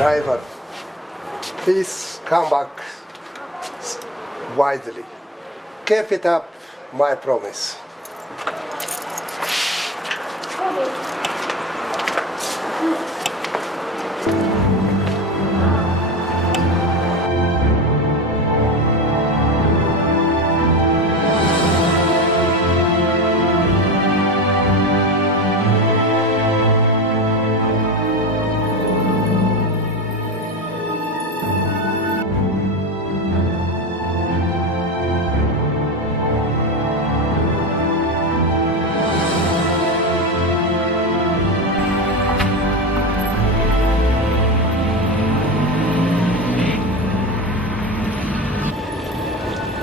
Driver, please come back wisely. Keep it up, my promise.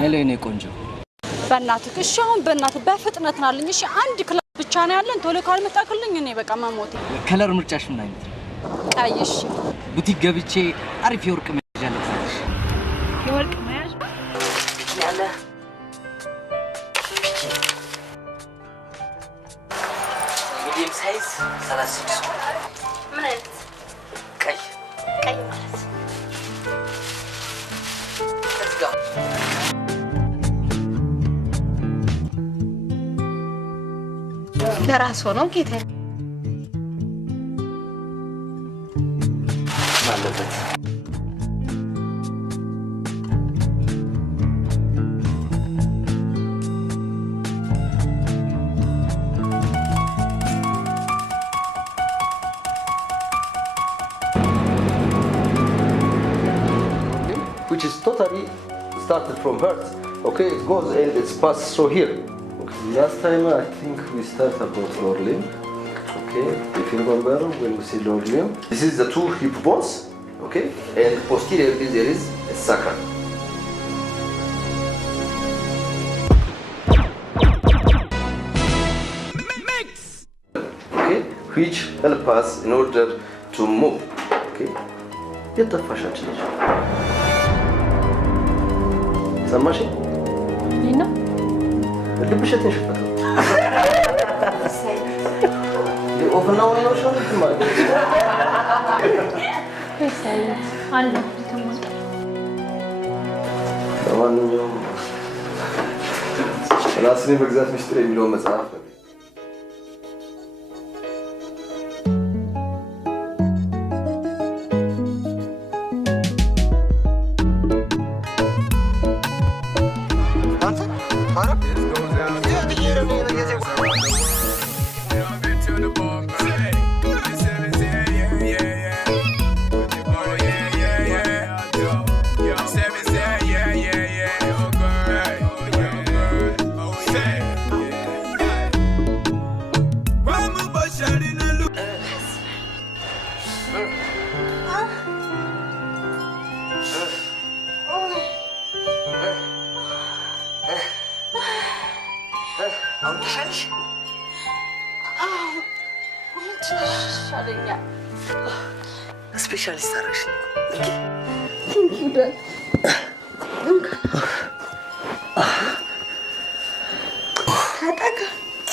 ሄሌኔ ቆንጆ በእናትህ እሺ አሁን በእናትህ በፍጥነት ናልኝ እሺ አንድ ክለብ ብቻ ነው ያለን ቶሎ ካልመጣክልኝ እኔ በቃ መሞቴ ከለር ምርጫሽ ምን አይነት ቀይ እሺ ቡቲክ ገብቼ አሪፍ የወርቅ መያዣ ልትፈልሽ የወርቅ መያዣ ያለ ሚዲየም ሳይዝ 36 ምን አይነት ቀይ ማለት ለራስ ሆኖ ጌታ ማለበት which is totally started from Hertz. Okay, it goes and it's passed through here. Okay. Last time I think we started about lower limb. Okay, if you remember when we see lower limb, this is the two hip bones. Okay, and posteriorly there is a sacrum. Okay, which help us in order to move. Okay, get the fascia change. سماشي؟ هنا؟ اللي تنشفت. وفنا وين وشو نسمع؟ يسأل الله تمام. طبعاً اليوم أنا أصلي بجزات مشتري مليون مزعف. ስፔሻሊስት አረግሽ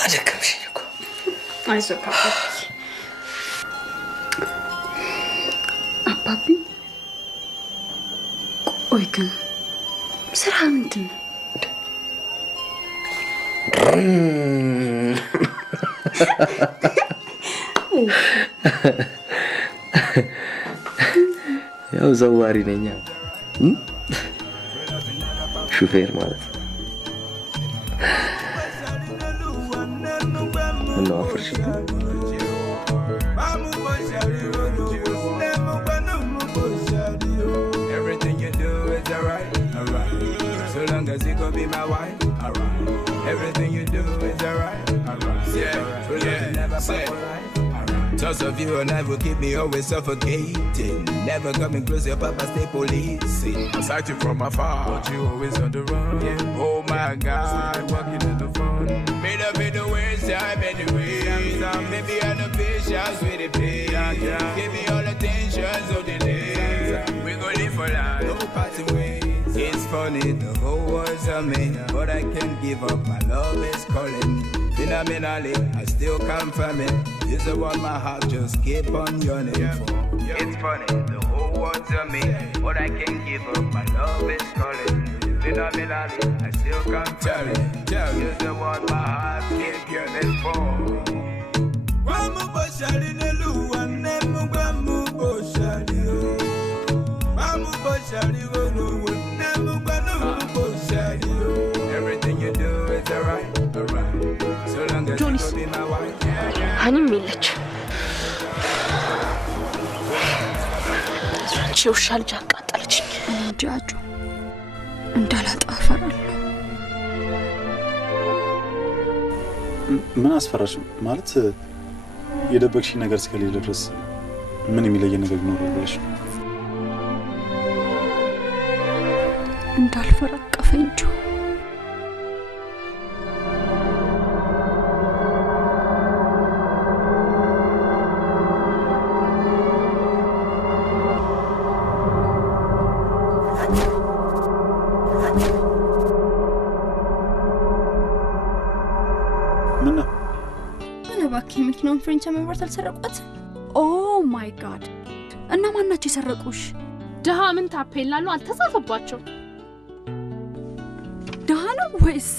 አደከምሽኝ እኮ አይዞህ አባቢ ቆይ ግን ስራ ምንድን ነው ያው ዘዋሪ ነኝ ሹፌር ማለት ነው አፍርሽ everything you do is alright so long as you go be my wife alright everything you do is alright yeah never fight for life. Thoughts of you and I will keep me always suffocating. Never coming close, your papa stay policing. I sight you from afar, but you always on the run. Yeah. Oh my God, walking in the fun. Made up in the waste time anyway. Maybe I'm the patience with the pain. Give me all the tensions of the day. We gon' live for life, no parting ways. It's funny, the whole world's a me, but I can't give up. My love is calling. Phenomenally, I still confirm it. You're the one my heart just keep on yearning for. It's funny, the whole ones on me, but I can't give up. My love is calling. Phenomenally, I still can't tell it. You're the one my heart keep yearning for. Wamu boshali nelu wanemu wamu boshali o. Wamu boshali wonu wanemu wamu boshali o. Everything you do is alright. So long as you be my wife. Hanim millech. Shoshal jaqatalach. Jaaju. እንዳላጣፈራለሁ ምን አስፈራሽ ማለት የደበቅሽ ነገር እስከሌለ ድረስ ምን የሚለየ ነገር ይኖራል ብለሽ እንዳልፈራ ቀፈኝ ጆ መኪናውን ፍሬንቻ መንበርት አልሰረቋት ኦ ማይ ጋድ እና ማናቸው የሰረቁሽ ደሃ ምን ታፔላሉ አልተጻፈባቸው ደሃ ነው ወይስ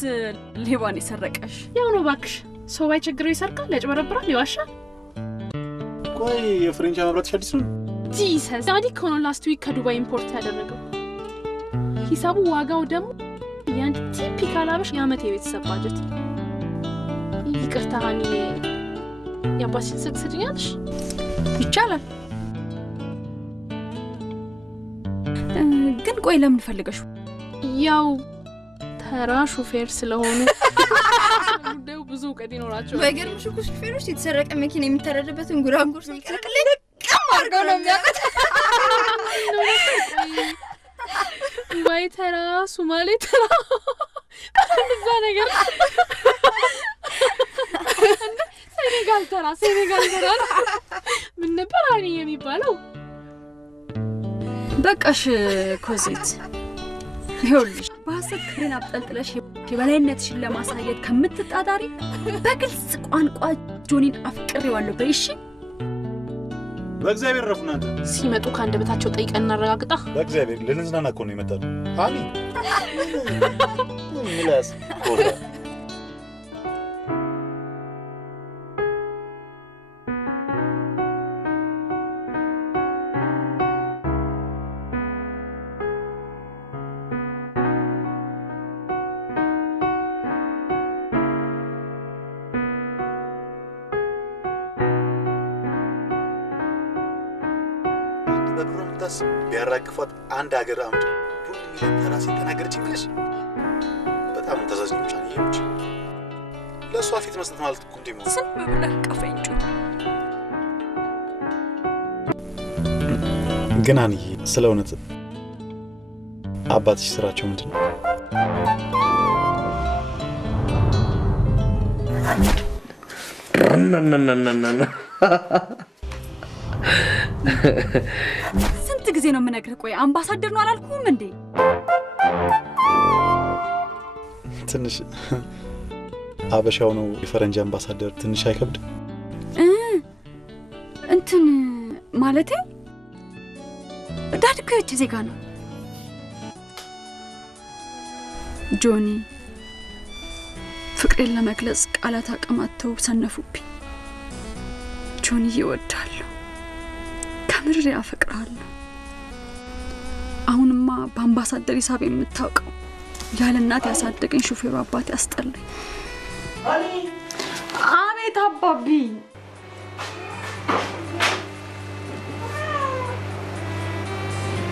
ሌባን የሰረቀሽ ያው ነው ባክሽ ሰው ባይቸግረው ይሰርቃል ያጭበረብራል ይዋሻል ቆይ የፍሬንቻ መንበርት አዲስ ነው ጂሰስ ዳዲ ኮኖ ላስት ዊክ ከዱባይ ኢምፖርት ያደረገው ሂሳቡ ዋጋው ደግሞ ያን ቲፒካል አበሽ ያመት የቤተሰብ ባጀት ይቅርታ ሃኒ ያባሽን ስድኛለሽ ይቻላል ግን ቆይ ለምን ፈልገሽ ያው ተራ ሹፌር ስለሆኑ እንደው ብዙ ቀዲ ኖራቸው በገርምሽ እኮ ሹፌሮች የተሰረቀ መኪና የሚተረደበትን ጉራንጉር ሲቀርቅልኝ ቀማርገው ነው የሚያቀት ወይ ተራ ሱማሌ ተራ እንደዛ ነገር ሴኔጋል ተራ ምን ነበር አኒ የሚባለው በቃሽ ኮዚት ይኸውልሽ በሐሰት ክሬን አብጠልጥለሽ የበላይነትሽን ለማሳየት ከምትጣጣሪ በግልጽ ቋንቋ ጆኒን አፍቅሬዋለሁ በይሽ በእግዚአብሔር ረፍናንተ ሲመጡ ካንደበታቸው ጠይቀን እናረጋግጣ በእግዚአብሔር ለንዝናና እኮ ነው የመጣው አኒ ሚላስ ኮዳ ቢያራግፋት አንድ ሀገር አምጥ ቡን ተራሲ ተናገረች እንግሊዝ በጣም ተዛዝኝቻ ነኝ ለሷ ፊት መስጠት ማለት እኮ እንዴ ነው ስም ብለህ ቀፈንጩ ግን አንዬ ስለ እውነት አባትሽ ስራቸው ምንድነው ስንት ጊዜ ነው የምነግርህ ቆይ አምባሳደር ነው አላልኩም እንዴ ትንሽ አበሻው ነው የፈረንጅ አምባሳደር ትንሽ አይከብድ እንትን ማለቴ ዳድ እኮ የውጭ ዜጋ ነው ጆኒ ፍቅሬን ለመግለጽ ቃላት አቀማተው ሰነፉብኝ ጆኒ ይወዳለሁ ከምር ያፈቅራለሁ አሁንማ በአምባሳደር ሂሳብ የምታውቀው ያለ እናት ያሳደገኝ ሹፌሩ አባት ያስጠላኝ አቤት አባቢ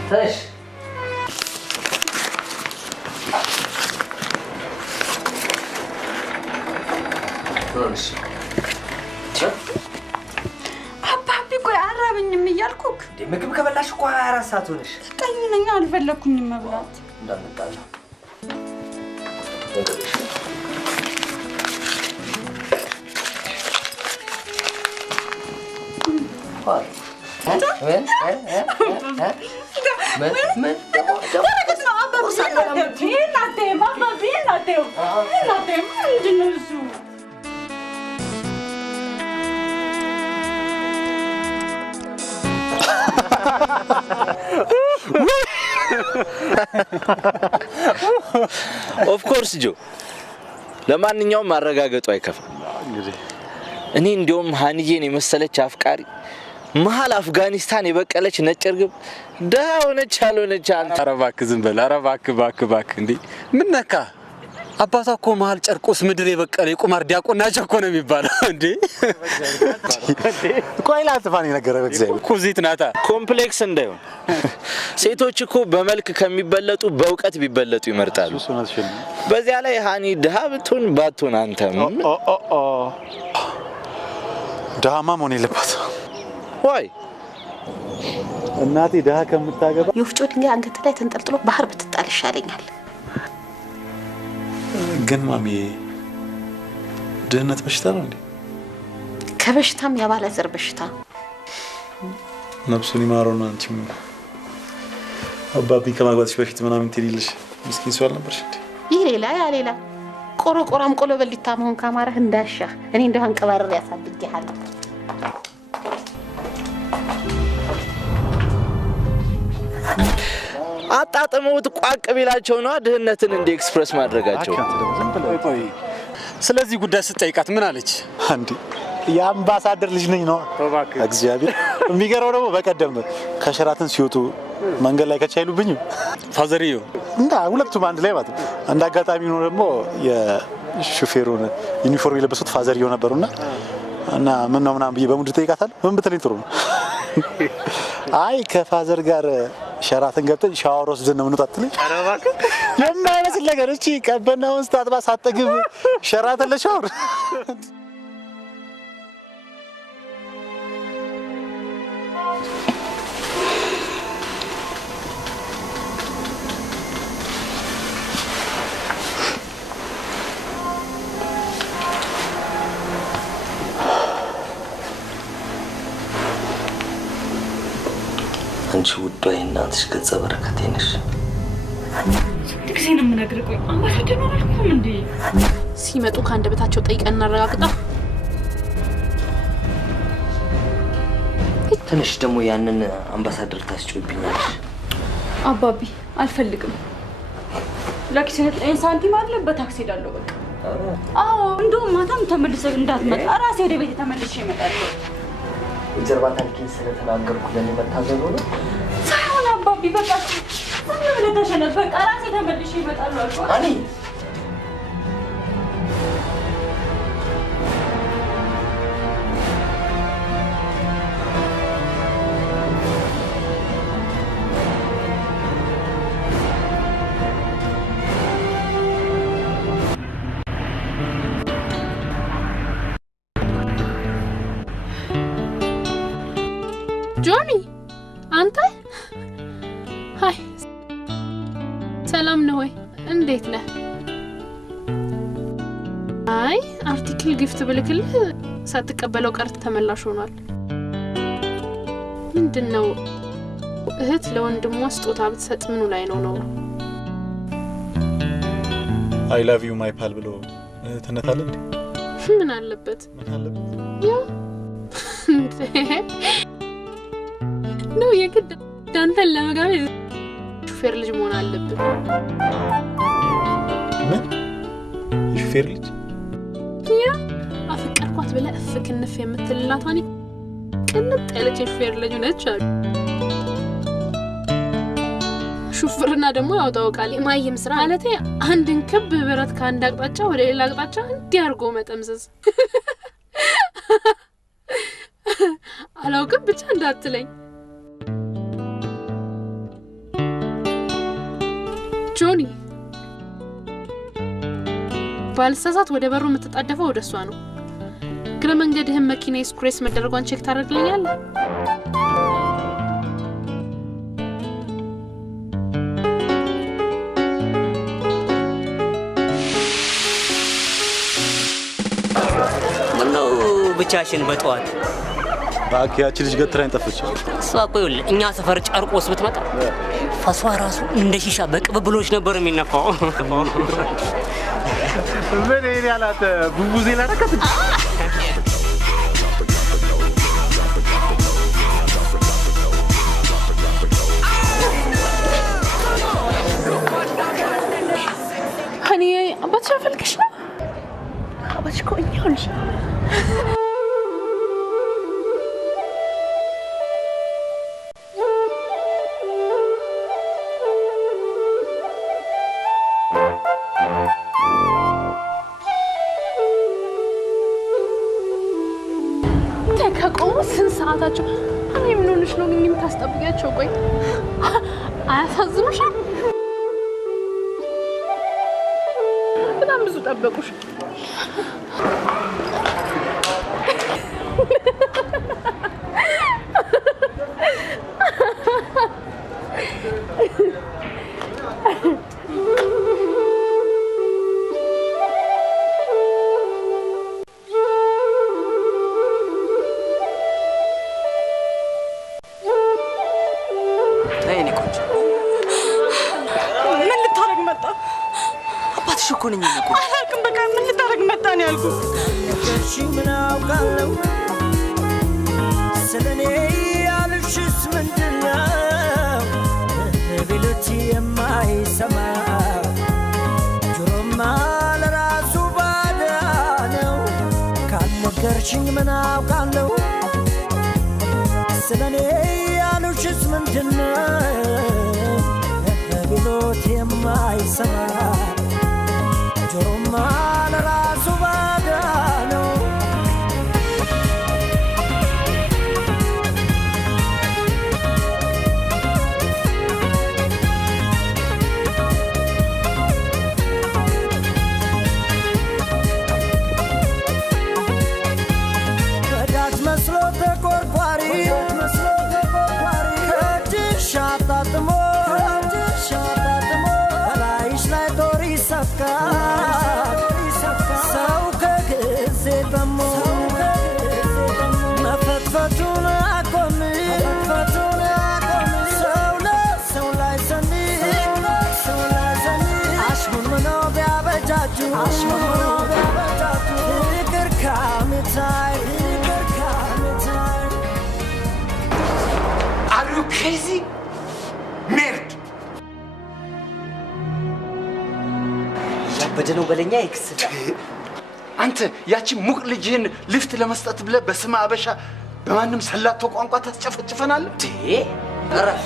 ታሽ ሮሽ አባቢ ቆይ አራበኝም እያልኩክ ምግብ ከበላሽ እኮ 24 ሰዓት ሆነሽ ቀኝነኛ አልፈለኩኝም መብላት እንዳመጣለ ኦፍ ኮርስ ጆ ለማንኛውም ማረጋገጡ አይከፋም እንግዲህ እኔ እንደውም ሃኒዬን የመሰለች አፍቃሪ መሃል አፍጋኒስታን የበቀለች ነጭ እርግብ ደሃ ሆነች አልሆነች አንተ ኧረ እባክህ ዝም በል ኧረ እባክህ እንዴ ምን ነካ አባቷ እኮ መሃል ጨርቆስ ምድር የበቀለ የቁማር ዲያቆን ናቸው እኮ ነው የሚባለው እንዴ ቆይ ላጥፋን ነገር በእግዚአብሔር ኩዚት ናታ ኮምፕሌክስ እንዳይሆን ሴቶች እኮ በመልክ ከሚበለጡ በእውቀት ቢበለጡ ይመርጣሉ በዚያ ላይ ሃኒ ደሃ ብትሆን ባትሆን አንተ ደሃማ መሆን የለባት ዋይ እናቴ ደሃ ከምታገባ የወፍጮ ድንጋይ አንገት ላይ ተንጠልጥሎ ባህር ብትጣል ይሻለኛል ግን ማሚ ድህነት በሽታ ነው እንዴ ከበሽታም ያባለ ዘር በሽታ ነፍሱን ይማረውና አንቺም አባቢ ከማግባትሽ በፊት ምናምን ትሪልሽ ምስኪን ሰው አልነበርሽ እንዴ ይሄ ሌላ ቆሮቆራም ቆሎ በሊታ መሆን ካማረህ እንዳሻ እኔ እንደው አንቀባረር ያሳድግሃለሁ አጣጥመውት ቋቅ ቢላቸው ነው ድህነትን እንደ ኤክስፕረስ ማድረጋቸው ስለዚህ ጉዳይ ስትጠይቃት ምን አለች አንዴ የአምባሳደር ልጅ ነኝ ነው እግዚአብሔር የሚገርመው ደግሞ በቀደም ከሸራተን ሲወጡ መንገድ ላይ ከቻይሉብኝ ፋዘሪዮ እንዳ ሁለቱም አንድ ላይ ማለት አንድ አጋጣሚ ነው ደግሞ የሹፌሩን ዩኒፎርም የለበሱት ፋዘሪዮ ነበርና እና ምን ነው ምናምን በሙድ ጠይቃታል ምን ብትለኝ ጥሩ ነው አይ ከፋዘር ጋር ሸራተን ገብተን ሻወር ወስደን ነው እንውጣጥልኝ አረባክ የማይመስል ነገር እቺ ቀበናውን ስታጥባ ሳጠግብ ሸራተን ለሻወር አንቺ ውዷ እናትሽ ገጸ በረከቴ ነሽ ጊዜ ነው የምነግርህ ቆይ አምባሳደር ነው አልኩም እንዴ ሲመጡ ካንደበታቸው ጠይቀን እናረጋግጣ ትንሽ ደግሞ ያንን አምባሳደር ታስጮብኛለሽ አባቢ አልፈልግም ለኪስ የሰጠኝ ሳንቲም አለ በታክሲ ሄዳለሁ በቃ አዎ እንደውም ማታም ተመልሰህ እንዳትመጣ ራሴ ወደ ቤት ተመልሼ እመጣለሁ የጀርባ ታሪክን ስለተናገርኩ ለኔ መታዘብ ነው ሳይሆን አባቢ በቃ ምን ብለህ ተሸነፍ በቃ ራሴ ተመልሼ እመጣለሁ አልኩ አኒ ጆኒ አንተ ሃይ ሰላም ነው ወይ እንዴት ነህ አይ አርቲክል ጊፍት ብልክልህ ሳትቀበለው ቀርት ተመላሽ ሆኗል ምንድነው እህት ለወንድሟ ስጦታ ብትሰጥ ምኑ ላይ ነው አይ ላቭ ዩ ማይ ፓል ብሎ ተነታለ እንዴ ምን አለበት ያ ነው የግድ ዳንተን ለመጋበዝ ሹፌር ልጅ መሆን አለበት ምን ሹፌር ልጅ ያ አፍቀርኳት ብለ እፍክንፍ የምትልላት አኒ ቅንጥ ያለች ሹፌር ልጅ ነች አሉ ሹፍርና ደግሞ ያውጣው ቃል የማይም ስራ አለቴ አንድን ክብ ብረት ካንድ አቅጣጫ ወደ ሌላ አቅጣጫ እንዲያርጎ መጠምዘዝ አላውቅም ብቻ እንዳትለኝ ጆኒ ባልሳሳት ወደ በሩ የምትጣደፈው ወደሷ ነው ግረ መንገድህን መኪና ስክሬስ መደረጓን ቼክ ታደርግልኛለህ ምነው ብቻሽን በጠዋት ባኪያች ልጅ ገትራኝ ጠፍች ሷቆይል እኛ ሰፈር ጨርቆስ ብትመጣ ፈሷ ራሱ እንደ ሺሻ በቅብብሎች ነበር የሚነፋው ምን ያላት ቡቡዜላ ተከት አባትሽ አፈልግሽ ነው? አባትሽ እኮ እኛው ልጅ ከቆሙ ስንት ሰዓታቸው? እኔ ምን ሆነሽ ነው ግን የምታስጠብቂያቸው? ቆይ አያሳዝኑሽም? በጣም ብዙ ጠበቁሽ። አላውቅም። በቃ ምን ልታረግ መጣ ነው ያልኩት። እሺ ምን አውቃለሁ ስለኔ ያልሽስ ምንድነው? ቢሉት የማይሰማ ጆሮማ ለራሱ ባዳ ነው። ካልነገርሽኝ ምን አውቃለሁ ስለኔ ያልሽስ ምንድነው? ቢሉት የማይሰማ ጆሮማ ለራሱ ባዳ ነው። ወዳጅ መስሎ ተቆርቋሪ ከእጅሽ አጣጥሞ በላይሽ ላይ ጦር ይሰካል። ሰው ከጊዜ ደሞ መፈትፈቱን አቆም። ሰው ለሰው ላይ ሰንድ አሽሙንምነው ቢያበጃጁ ፍቅር ካሜታይ Are you crazy? Nerd! ያበደነው በለኛ ይክስዳ አንተ ያቺ ሙቅ ልጅህን ልፍት ለመስጠት ብለህ በስመ አበሻ በማንም ሰላቶ ቋንቋ ታስጨፈጭፈናል? እረፍ።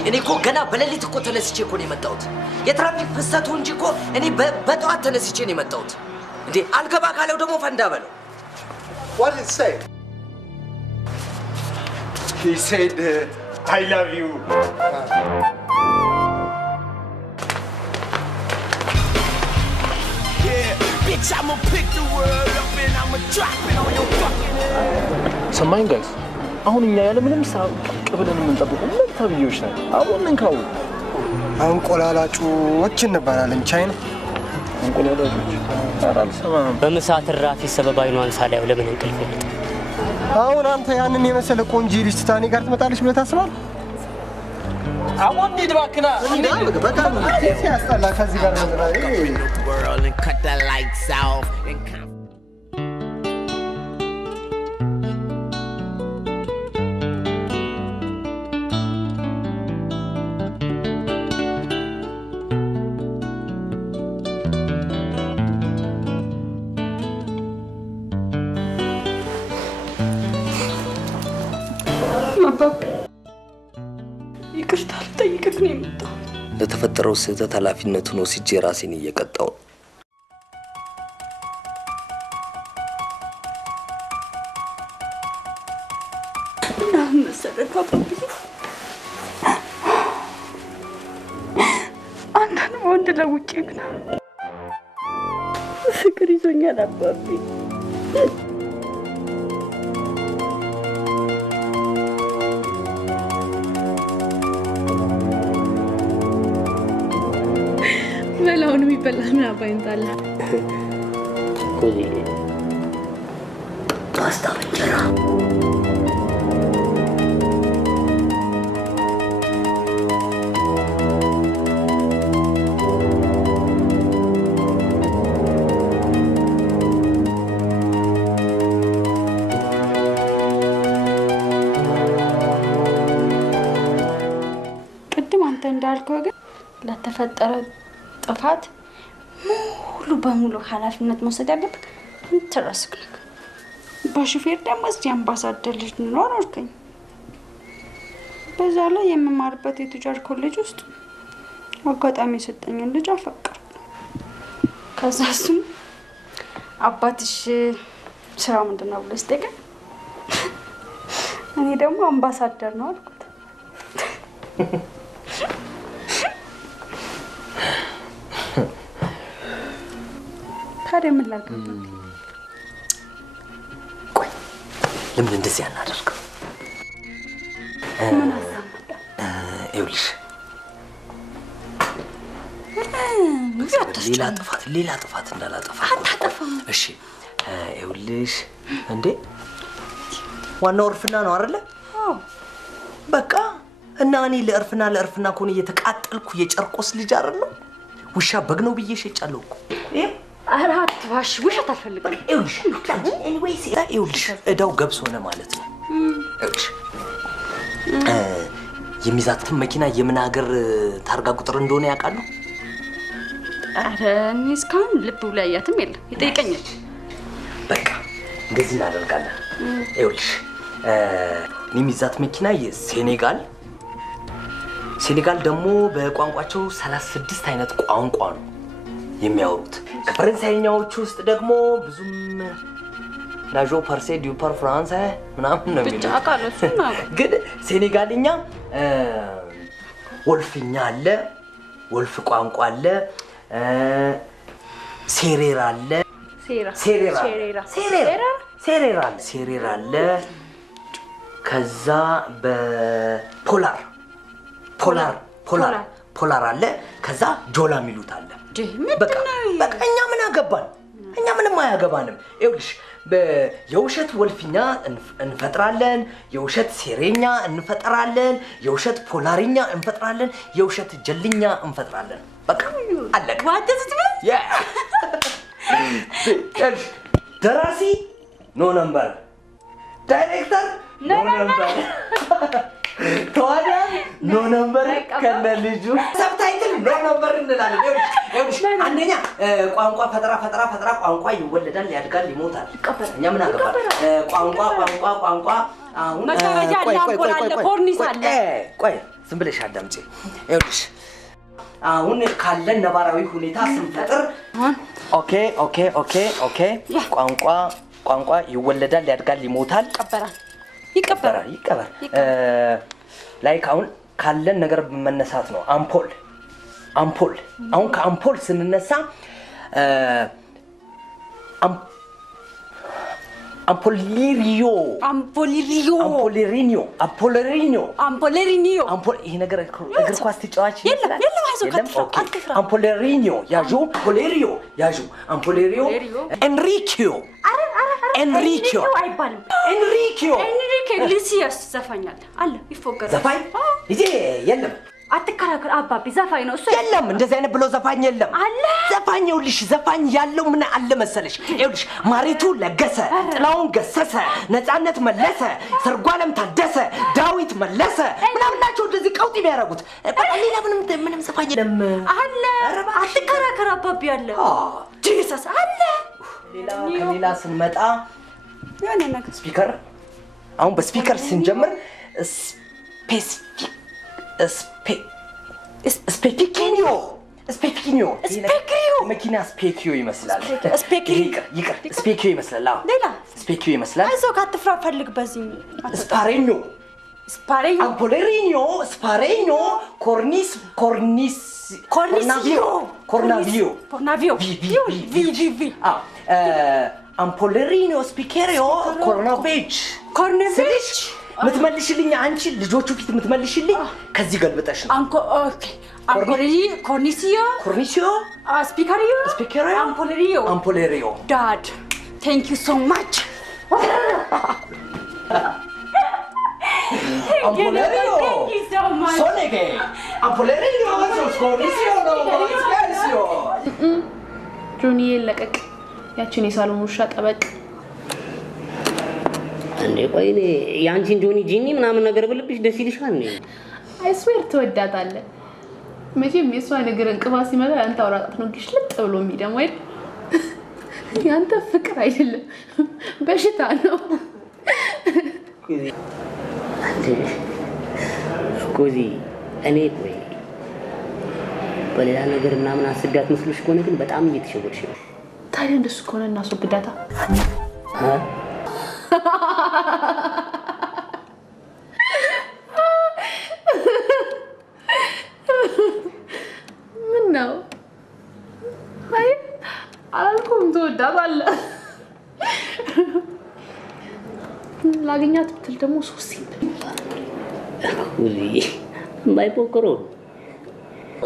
እኔ እኮ ገና በሌሊት እኮ ተነስቼ እኮ ነው የመጣሁት። የትራፊክ ፍሰቱ እንጂ እኮ እኔ በጠዋት ተነስቼ ነው የመጣሁት። እንዴ አልገባ ካለው ደግሞ ፈንዳ በለው። What did he say? He said, I love you. Yeah, bitch, I'ma pick the world up and I'ma drop it on your fucking head. ሰማኝ ጋይስ፣ አሁን እኛ ያለ ምንም ሳቅ ብለን የምንጠብቀው ምን ታብዮች ነው? አሁን እንካው አንቆላላጮች እንባላለን። ቻይና አንቆላላጮች አልሰማም። በምሳት ራፊ ሰበብ አይኗን ሳላየው ለምን እንቅልፍ ይመጣ? አሁን አንተ ያንን የመሰለ ቆንጆ ልጅ ታኔ ጋር ትመጣለች ብለህ ታስባለህ? አሁን ዲድ ባክና በቃ ሲያስጠላ ከዚህ ጋር ነው World and cut the lights off and ይቅርታ ልጠይቅህ ነው የመጣሁት። ለተፈጠረው ስህተት ኃላፊነቱን ወስጄ ራሴን እየቀጣሁ ነው። መሰረት አባቢ አንተን ወንድ ለውጭ ግን ፍቅር ይዞኛል አባቢ። በላውን የሚበላ ምን አባይንታለ ፓስታ እንጀራ ቅድም አንተ እንዳልከው ግን ለተፈጠረ ጥፋት ሙሉ በሙሉ ኃላፊነት መውሰድ ያለበት አንተ ራስህ ነህ። በሹፌር ደግሞ እዚህ አምባሳደር ልጅ ኖር አልከኝ። በዛ ላይ የምማርበት የቱጃር ኮሌጅ ውስጥ አጋጣሚ የሰጠኝን ልጅ አፈቀርኩ። ከዛ እሱም አባትሽ ስራው ምንድን ነው ብሎ ሲጠይቀኝ እኔ ደግሞ አምባሳደር ነው አልኩት። ታዲያ ምን ላድርግ? ቆይ ለምን እንደዚህ አናደርገው? ምን አሳመጣ? ይኸውልሽ ሌላ ጥፋት እንዳላጠፋ አታጠፋም። እሺ ይኸውልሽ እንዴ ዋናው እርፍና ነው አይደለ? አዎ በቃ እና እኔ ለእርፍና ኮን እየተቃጠልኩ የጨርቆስ ልጅ አይደለም ውሻ በግ ነው ብዬ ሸጫለሁ እኮ። ኧረ አትዋሽ፣ ውሸት አልፈልግም። ይኸውልሽ እዳው ገብስ ሆነ ማለት ነው። ይኸውልሽ የሚዛትን መኪና የምን ሀገር ታርጋ ቁጥር እንደሆነ ያውቃሉ? ኧረ እኔ እስካሁን ልብ ብሎ ያያትም የለም። ይጠይቀኛል። በቃ እንደዚህ እናደርጋለን። ይኸውልሽ የሚዛት መኪና ሴኔጋል ደግሞ በቋንቋቸው 36 አይነት ቋንቋ ነው የሚያወሩት። ከፈረንሳይኛዎቹ ውስጥ ደግሞ ብዙም ናጆ ፐርሴ ዲዩፐር ፍራንስ ምናምን ነው የሚሉት። ግን ሴኔጋልኛ ወልፍኛ አለ፣ ወልፍ ቋንቋ አለ፣ ሴሬራ አለ፣ ሴሬራ አለ። ከዛ ፖላር አለ። ከዛ ጆላ የሚሉት አለ። በቃ እኛ ምን አገባን? እኛ ምንም አያገባንም። ይኸውልሽ የውሸት ወልፍኛ እንፈጥራለን፣ የውሸት ሴሬኛ እንፈጥራለን፣ የውሸት ፖላርኛ እንፈጥራለን፣ የውሸት ጀልኛ እንፈጥራለን። በቃ አለቀ። ደራሲ ኖ ነምበር፣ ዳይሬክተር ኖ ነምበር፣ ተዋናይ ኖ ነምበር ከነ ልጁ፣ ሰብታይትል ኖ ነምበር እንላለን። ይኸውልሽ አንደኛ ቋንቋ ፈጠራ ቋንቋ ይወለዳል፣ ያድጋል፣ ይሞታል። እኛ ምን አገባን? ቋንቋ አሁን መጋረጃ አለ፣ አምፖል አለ፣ ኮርኒስ አለ። ቆይ ዝም ብለሽ አዳምጪ። ይኸውልሽ አሁን ካለን ነባራዊ ሁኔታ ስንፈጥር ኦኬ ቋንቋ ይወለዳል፣ ያድጋል፣ ይሞታል፣ ይቀበራል። ላይክ አሁን ካለን ነገር መነሳት ነው። አምፖል አሁን ከአምፖል ስንነሳ አምፖሊሪዮ ይሄ ነገር እግር ኳስ ተጫዋች ይላል። አምፖሊሪዮ ያዡ ኤንሪኪዮ አይባልም። ኤንሪኪ ኢግሌሲያስ ዘፋኛል አለ ይፎገራል። ዘፋኝ ይሄ የለም። አትከራከር አባቢ፣ ዘፋኝ ነው እሱ። የለም እንደዚህ አይነት ብሎ ዘፋኝ የለም አለ። ዘፋኝ ይኸውልሽ፣ ዘፋኝ ያለው ምን አለ መሰለሽ? ይኸውልሽ ማሪቱ ለገሰ፣ ጥላውን ገሰሰ፣ ነፃነት መለሰ፣ ሰርጓለም ታደሰ፣ ዳዊት መለሰ ምናምን ናቸው እንደዚህ ቀውጢ የሚያደርጉት። በቃ ሌላ ምንም ዘፋኝ የለም አለ። አትከራከር አባቢ አለ። ጂሰስ አለ። ከሌላ ስንመጣ ያኔ ነገር ስፒከር፣ አሁን በስፒከር ስንጀምር ስፔኪኒዮ መኪና ስፔኪዮ ይመስላል። ስፔኪዮ ይመስላል። ሌላ ስፔኪዮ ይመስላል። አይዞህ ካትፍራ ፈልግ። በዚህ ስፓሬኞ፣ አምፖሌሪኞ፣ ስፓሬኞ፣ ኮርናቪዮ አምፖሌሪኞ፣ ስፒኬሪዮ፣ ኮርናቬጅ ምትመልሽልኝ አንቺ ልጆቹ ፊት ምትመልሽልኝ ከዚህ ገልብጠሽ ነው። ኮርኒሲዮ፣ ስፒከሪዮ፣ አምፖሌሪዮ። ዳድ ቴንክ ዩ ሶ ማች። Ampolerio, Sonege, Ampolerio, Conisio, Conisio. ጆኒ ለቀቅ፣ ያቺን የሳሎን ውሻ ጠበቅ። እንዴ ቆይ እኔ ያንቺን ጆኒ ጂኒ ምናምን ነገር ብልብሽ ደስ ይልሻል እንዴ? አይ ስዌር ትወዳታለህ። መቼም የሷ ነገር እንቅባ ሲመጣ አንተ አውራጣት ነው ግሽልጥ ብሎ የሚደም አይደል? ያንተ ፍቅር አይደለም በሽታ ነው። ስኩዚ እኔ ቆይ በሌላ ነገር ምናምን አስቢያት መስሎሽ ከሆነ ግን በጣም እየተሸወድሽ ነው። ታዲያ እንደሱ ከሆነ እናስወግዳታ። ምን ነው? አይ አልኩም ትወዳታለህ። ላገኛት ብትል ደግሞ ሶሲ ስኩዚ ባይፎክሮ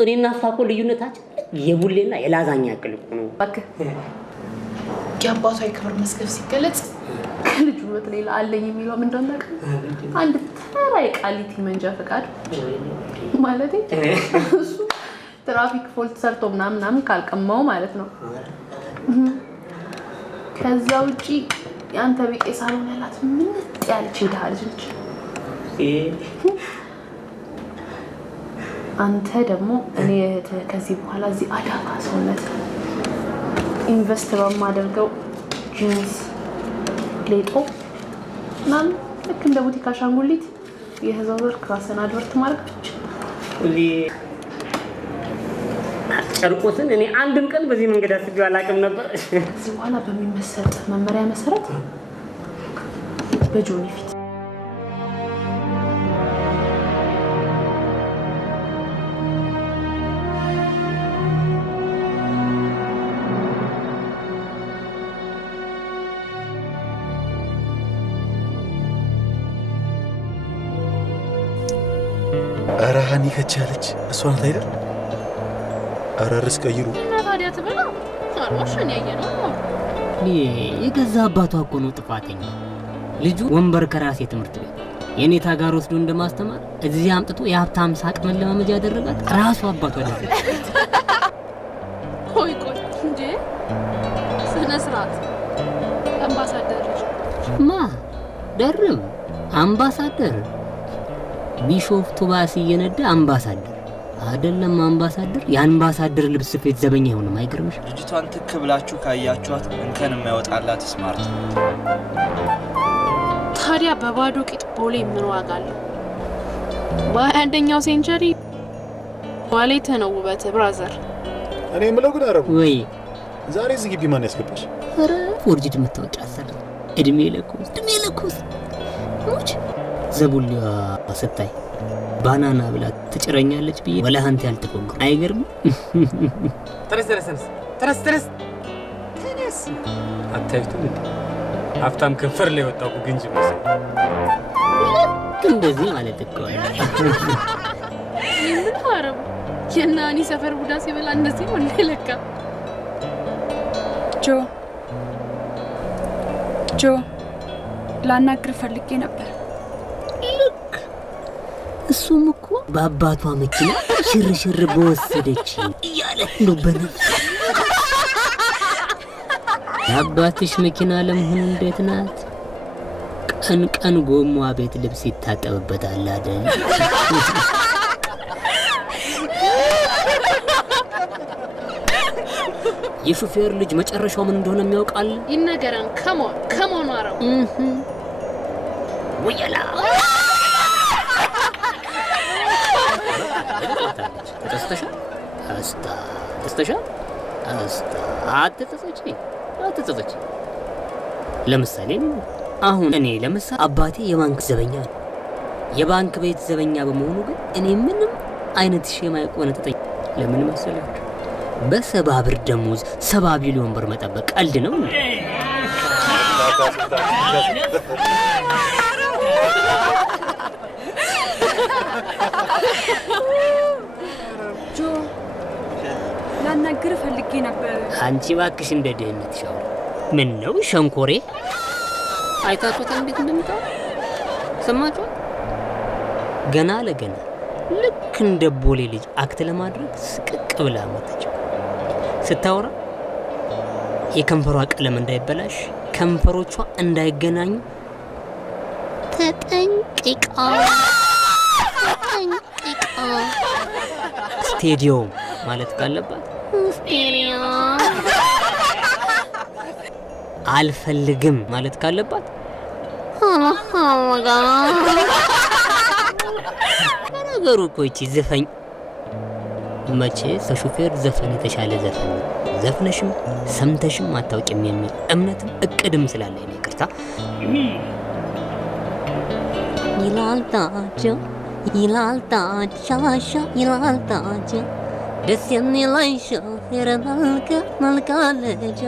እኔና እሷ እኮ ልዩነታችን የቡሌና የላዛኛ ያክል እኮ ነው። እባክህ የአባቷ የክብር መስገብ ሲገለጽ ከልጁ በተለይ አለኝ የሚለው ምን እንደሆነ ታውቃለህ? አንድ ተራ የቃሊቲ መንጃ ፈቃድ ማለት እሱ ትራፊክ ፎልት ሰርቶ ምናምን ካልቀማው ማለት ነው። ከዛ ውጪ ያንተ ቢቄ ሳሎን ያላት ምን ያለች ድሃ ልጅ ነች። አንተ ደግሞ እኔ ከዚህ በኋላ እዚህ አዳማ ሰውነት ኢንቨስት በማደርገው ጂንስ ሌጦ ምናምን ልክ እንደ ቡቲክ አሻንጉሊት የህዝብ ክራስን አድቨርት ማድረግ ብቻ። ጨርቆስን እኔ አንድም ቀን በዚህ መንገድ አስቤው አላውቅም ነበር። ከዚህ በኋላ በሚመሰጥ መመሪያ መሰረት በጆኒ ፊት ኧረ ሀኒ ከቻለች እሷ ናት አይደል? ኧረ ርዕስ ቀይሩ እና ታዲያ ትበላ አልዋሸን ያየነው የገዛ አባቷ እኮ ነው ጥፋተኛ። ልጁ ወንበር ከራሴ ትምህርት ቤት የኔታ ጋር ወስዶ እንደማስተማር እዚህ አምጥቶ የሀብታም ሳቅ መለማመጃ ያደረጋት ራሱ አባቷ አይደል? ቆይ እንዴ ስነ ስርዓት አምባሳደር ማ ደርም አምባሳደር ቢሾፍቱ ባስ እየነዳ አምባሳደር አይደለም። አምባሳደር የአምባሳደር ልብስ ስፌት ዘበኛ ይሆንም አይገርምሽ? ልጅቷን ትክ ብላችሁ ካያችኋት እንከን የማይወጣላት ስማርት። ታዲያ በባዶ ቂጥ ቦሌ ምን ዋጋ አለው? በ21ኛው ሴንቸሪ ዋሌት ነው ውበት ብራዘር። እኔ የምለው ግን አረቡ ወይ ዛሬ እዚህ ግቢ ማን ያስገባሽ? ኧረ ፎርጅድ መታወቂያ አሰራ እድሜ ለኩስ ሙች ዘቡልያ ስታይ ባናና ብላ ትጭረኛለች ብዬ ወላ አንተ ያልተቆም አይገርም? ተነስ አታይቱም? ሀብታም ከንፈር ላይ ወጣው ግንጅ መሰል እንደዚህ ማለት እኮ ምን አረቡ የናኒ ሰፈር ቡዳ ሲበላ እንደዚህ ነው ለካ። ጆ ላናግር ፈልጌ ነበር። እሱም እኮ በአባቷ መኪና ሽርሽር በወሰደች እያለ ነው በነፍስ። የአባትሽ መኪና ለመሆኑ እንዴት ናት? ቀን ቀን ጎማ ቤት ልብስ ይታጠብበታል አይደል? የሹፌር ልጅ መጨረሻው ምን እንደሆነ የሚያውቃል? ይነገረን። ከሞን አረው ወየላ አትጸጸች። ለምሳሌ አሁን እኔ አባቴ የባንክ ዘበኛ ነው። የባንክ ቤት ዘበኛ በመሆኑ ግን እኔ ምንም አይነት ሼማ ይቆነጥጠኝ። ለምን መሰላችሁ? በሰባ ብር ደሞዝ 70 ቢሊዮን ብር መጠበቅ ቀልድ ነው። ጆ ላናግር ፈልጌ ነበር። አንቺ እባክሽ እንደ ድህነት ሻው ምን ነው ሸንኮሬ አይታችሁታል እንዴት እንደምታው ሰማችሁ? ገና ለገና ልክ እንደ ቦሌ ልጅ አክት ለማድረግ ስቅቅ ብላ መጣች። ስታወራ የከንፈሯ ቀለም እንዳይበላሽ ከንፈሮቿ እንዳይገናኙ ተጠንቅቃ ስቴዲዮም ማለት ካለባት ስቴዲዮም አልፈልግም ማለት ካለባት ነገሩ እኮ እቺ ዘፈኝ መቼ ከሹፌር ዘፈን የተሻለ ዘፈን ዘፍነሽም ሰምተሽም አታውቂም የሚል እምነትም እቅድም ስላለኝ ነው። ይቅርታ ይላልታቻ ይላልታቻ ደስ የሚለኝ ሾፌር መልካለቻ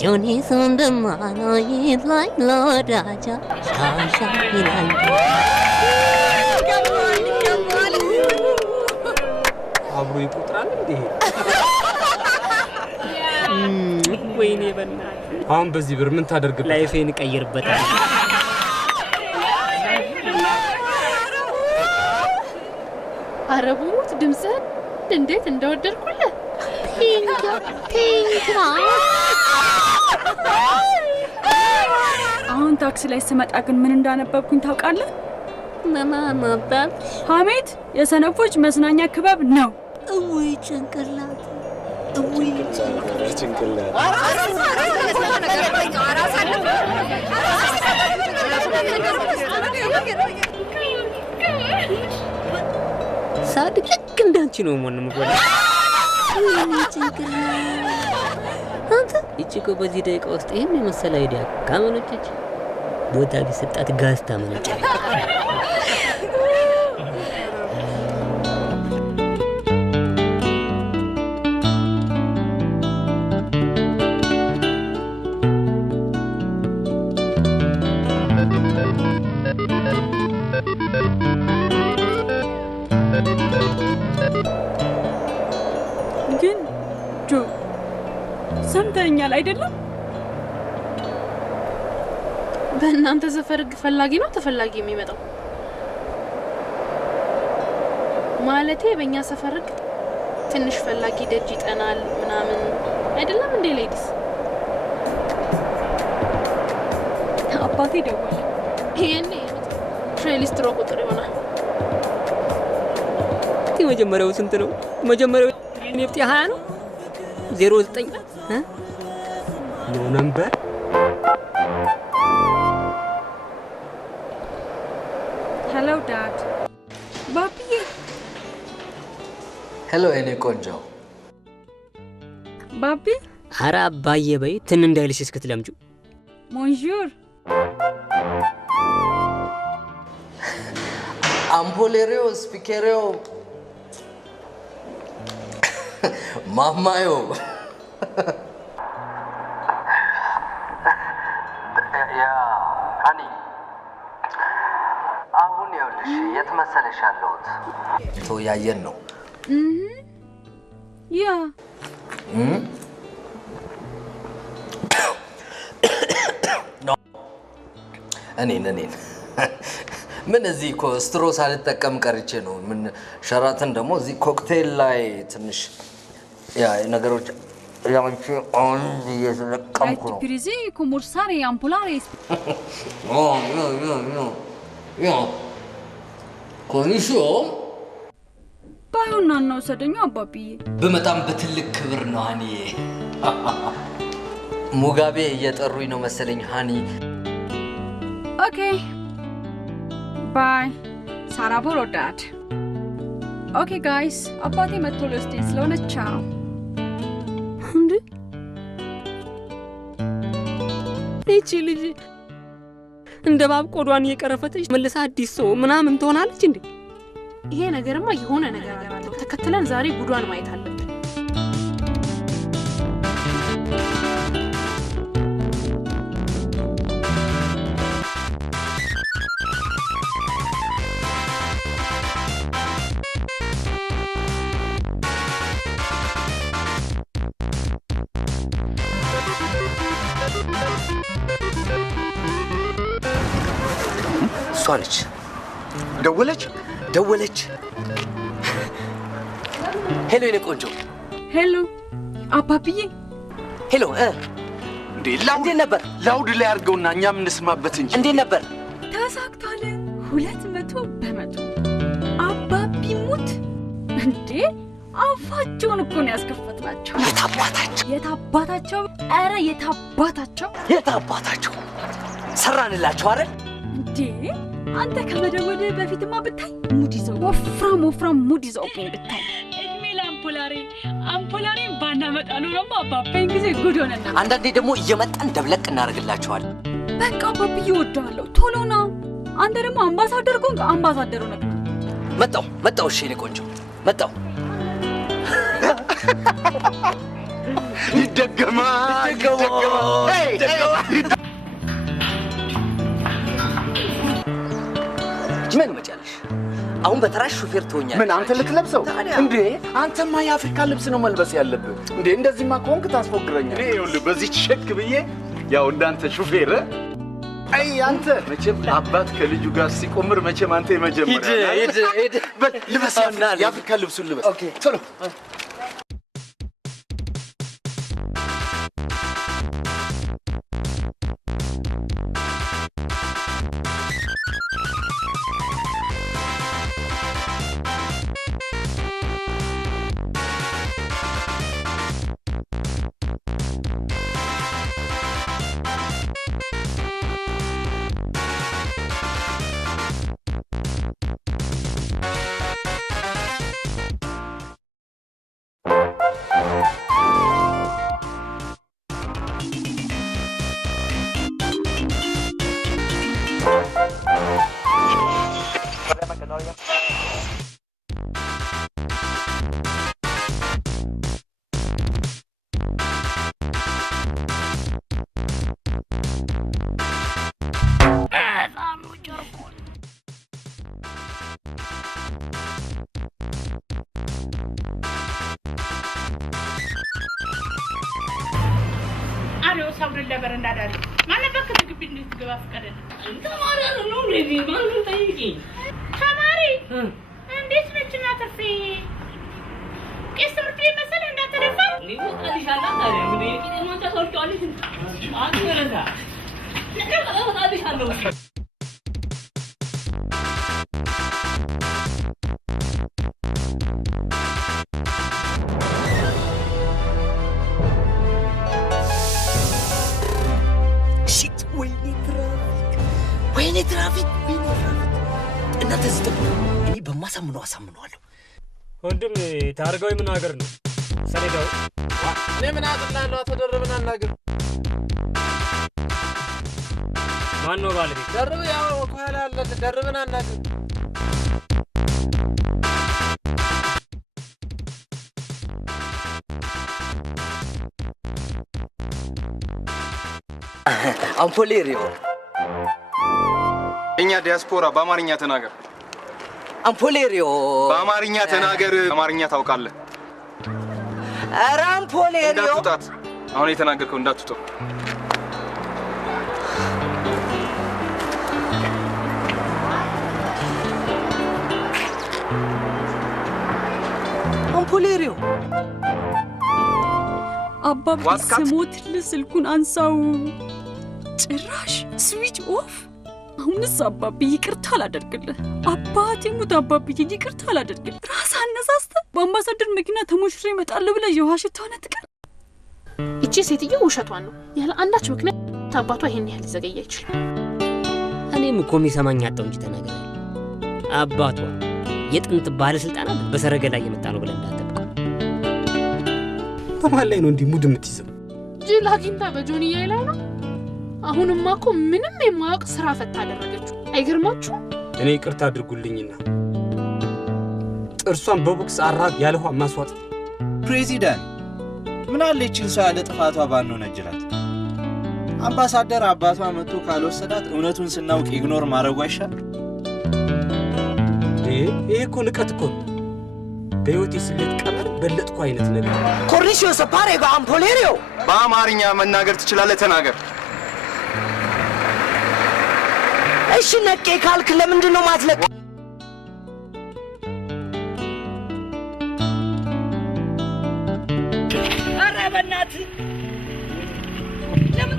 ጆኒ ሰንደማናይት ላይ ለወዳጃ ሻሻ ይላል አብሮ ይቆጥራል እንዴ? ወይኔ በእናትህ አሁን በዚህ ብር ምን ታደርግበት? ላይፌን ቀይርበታል። አረቡት ድምጽህን እንዴት እንደወደድኩልህ አሁን ታክሲ ላይ ስመጣ ግን ምን እንዳነበብኩኝ ታውቃለህ? ሐሜት የሰነፎች መዝናኛ ክበብ ነው። እውይ ጭንቅላት እውይ ጭንቅላት ሳድግ ልክ እንዳንቺ ነው መሆን የምጎዳ አንተ እቺ እኮ በዚህ ደቂቃ ውስጥ ይሄን የመሰለ አይዲያ ካመነጨች ቦታ ቢሰጣት ጋዝ ታመነጨ። ግን ጆ ሰምተኛል አይደለም? በእናንተ ሰፈር ፈላጊ ነው ተፈላጊ የሚመጣው ማለቴ በእኛ ሰፈር ትንሽ ፈላጊ ደጅ ይጠናል ምናምን አይደለም እንዴ ሌዲስ? አባቴ ደወለ። ይሄኔ ትሬሊስትሮ ቁጥር ይሆናል። መጀመሪያው ስንት ነው? መጀመሪያው ኔፍቲ 20 ነው 09 ኖ ነምበር ሄሎ ዳድ ባቢዬ። ሄሎ እኔ ቆንጆ ባቢ። ኧረ አባዬ በይ ትን እንዳይልሽ እስክትለምጪው። ሞንጆር አምፖሌሪዮ ስፒኬሪዮ ማማዮ ያ ሃኒ አሁን ይኸውልሽ የት መሰለሽ ያለሁት ተወያየን ነው ያ እኔን ምን እዚህ እኮ ስትሮ ሳልጠቀም ቀርቼ ነው። ምን ሸራተን ደግሞ እዚህ ኮክቴል ላይ ትንሽ ያ ነገሮች ያንቺ ኦን እየተለቀምኩ ነው። ፕሪዚ ኮሞርሳሪ አምፖላሪ ዮ ኮኒሾ ባዩና ነው ሰደኛ አባቢዬ። በመጣም በትልቅ ክብር ነው ሃኒ። ሙጋቤ እየጠሩኝ ነው መሰለኝ ሃኒ። ኦኬ ባይ ሳራቦሮ ዳድ። ኦኬ ጋይስ አባቴ መጥቶ ሊወስደኝ ስለሆነ ቻው። እንዴ እቺ ልጅ እንደ ባብ ቆዷን እየቀረፈተች መልሳ አዲስ ሰው ምናምን ትሆናለች እንዴ? ይሄ ነገርማ የሆነ ነገር አለው። ተከትለን ዛሬ ጉዷን ማየት አለብን። እሷ ነች። ደወለች። ሄሎ የኔ ቆንጆ። ሄሎ አባብዬ። ሄሎ እንዴ እንዴት ነበር? ላውድ ላይ አድርገውና እኛም እንስማበት እንጂ። እንዴት ነበር? ተሳክቷል 200 በመቶ። አባቢ ሙት እንዴ አፋቸውን እኮ ነው ያስከፈትናቸው። የታባታቸው ኧረ የታባታቸው ሰራንላቸው አይደል እንዴ? አንተ ከመደወል በፊትማ ብታይ ሙድ ይዘው ወፍራም ሙድ ይዘው ብታይ እድሜ ለአምፖላሬን ባናመጣ ኖሮማ አባባይን ጊዜ ጉድ ሆነና። አንዳንዴ ደግሞ እየመጣን ደብለቅ እናደርግላቸዋለን። በቃ አባብዬ እወድሃለሁ ቶሎና። አንተ ደግሞ አምባሳደር ኮንክ አምባሳደሩ ነበር። መጣው እሺ እኔ ቆንጆ መጣው። ይደገማል። ምን መጫለሽ? አሁን በተራሽ ሹፌር ትሆኛለሽ። ምን አንተ ልትለብሰው እንዴ? አንተማ የአፍሪካ ልብስ ነው መልበስ ያለብህ እንዴ። እንደዚህማ ከሆንክ ታስፎግረኛለህ። እኔ ይኸውልህ በዚህ ሸክ ብዬ ያው እንዳንተ ሹፌር አይ አንተ መቼም አባት ከልጁ ጋር ሲቆምር መቼም አንተ የመጀመሪያ ሂድ ልበስ የአፍሪካ ልብሱን ልበስ። ኦኬ ቶሎ ሰብር ለበረንዳ ዳሪ ማን ነበር ግቢ እንድትገባ ፈቀደልኝ? ተማሪ ነው ለዲ ማን ጠይቂ ተማሪ እንዴት ነች ናተፊ ቄስ ትምህርት ቤት መሰለ እንዳትደፋ ሊወጣልሻላ ታዲያ ምን ይቂጥ ማንታ ተወልቷልሽ አትረዳ ነገር ወጣልሻለሁ ወይኔ ትራፊክ እናንተ ዝም እኔ በማሳምነው አሳምነዋለሁ። ወንድም ታርጋው ምን ሀገር ነው ሰሌዳው? እኔ ምን አጥላለሁ? አቶ ደርብን አናግር። ማን ነው ባለቤት? ደርብ ያው ከኋላ አለ። ደርብን አናግር። አምፖሌሪዮ እኛ ዲያስፖራ በአማርኛ ተናገር። አምፖሌሪዮ በአማርኛ ተናገር። አማርኛ ታውቃለህ? ኧረ አምፖሌሪዮ እንዳትውጣት። አሁን የተናገርከው እንዳትውጣው። አምፖሌሪዮ አባቢ ስሞት ስልኩን አንሳው። ጭራሽ ስዊች ኦፍ። አሁንስ አባቢ ይቅርታ አላደርግልህ። አባቴ ሙት አባቢ ይቅርታ አላደርግልህ። ራስ አነሳስተ በአምባሳደር መኪና ተሞሽሬ እመጣለሁ ብለህ የዋሽት ሆነ ትቀር። እቺ ሴትዮ ውሸቷን ነው። ያለ አንዳች ምክንያት አባቷ ይሄን ያህል ሊዘገይ አይችልም። እኔም እኮ የሚሰማኝ አጣው እንጂ ተናገረ። አባቷ የጥንት ባለስልጣናት በሰረገላ እየመጣ ነው ብለህ እንዳትጠብቀው። በማን ላይ ነው እንዲህ ሙድ የምትይዘው? ጅል አግኝታ በጆንያ ላይ ነው። አሁንማ እኮ ምንም የማያውቅ ስራ ፈታ አደረገችው። አይገርማችሁ? እኔ ይቅርታ አድርጉልኝና ጥርሷን በቦክስ አራግ ያለኋ ማስዋጥ። ፕሬዚዳንት ምን አለችን ሰው ያለ ጥፋቷ ባንኖ ነጅራት። አምባሳደር አባቷ መጥቶ ካልወሰዳት እውነቱን ስናውቅ ኢግኖር ማድረጉ አይሻል? ይሄ እኮ ንቀት እኮ ነው። በህይወቴ ስሌት ቀመር በለጥኩ አይነት ነገር። ኮርኒሲዮ ሰፓሬ በአምፖሌሪዮ በአማርኛ መናገር ትችላለህ? ተናገር። እሺ ነቄ ካልክ ለምንድን ነው ማትለቅ? ኧረ በእናትህ ለምን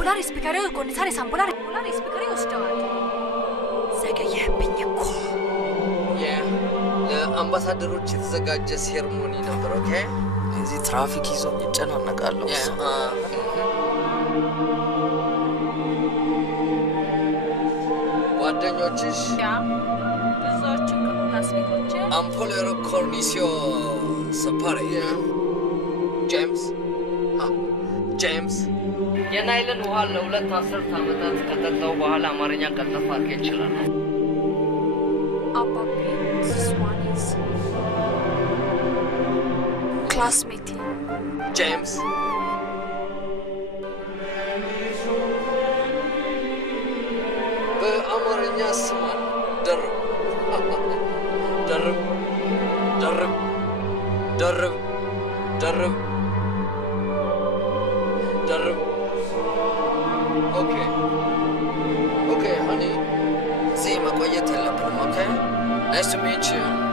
Ambulare speakereo connetare ambulare speakereo ወስደዋል ዘገየብኝ እኮ ለአምባሳደሮች የተዘጋጀ ሴርሞኒ ነበር ኦኬ እዚህ ትራፊክ ይዞ ይጨናነቃሉ ጓደኞችሽ ብዙዎቹ ክላስሜቶቼ አምፖሌሮ ኮርኒሲዮ ሰፓሬ ጄምስ የናይልን ውሃ ለሁለት አስርት ዓመታት ከጠጣው በኋላ አማርኛ ቀልጠፍ አድርጌ እችላለሁ አባቢ ስዋኒስ ክላስሜት ጄምስ በአማርኛ ስማል ደርብ Okay, honey. See, makoye telephone, okay? Nice to meet you.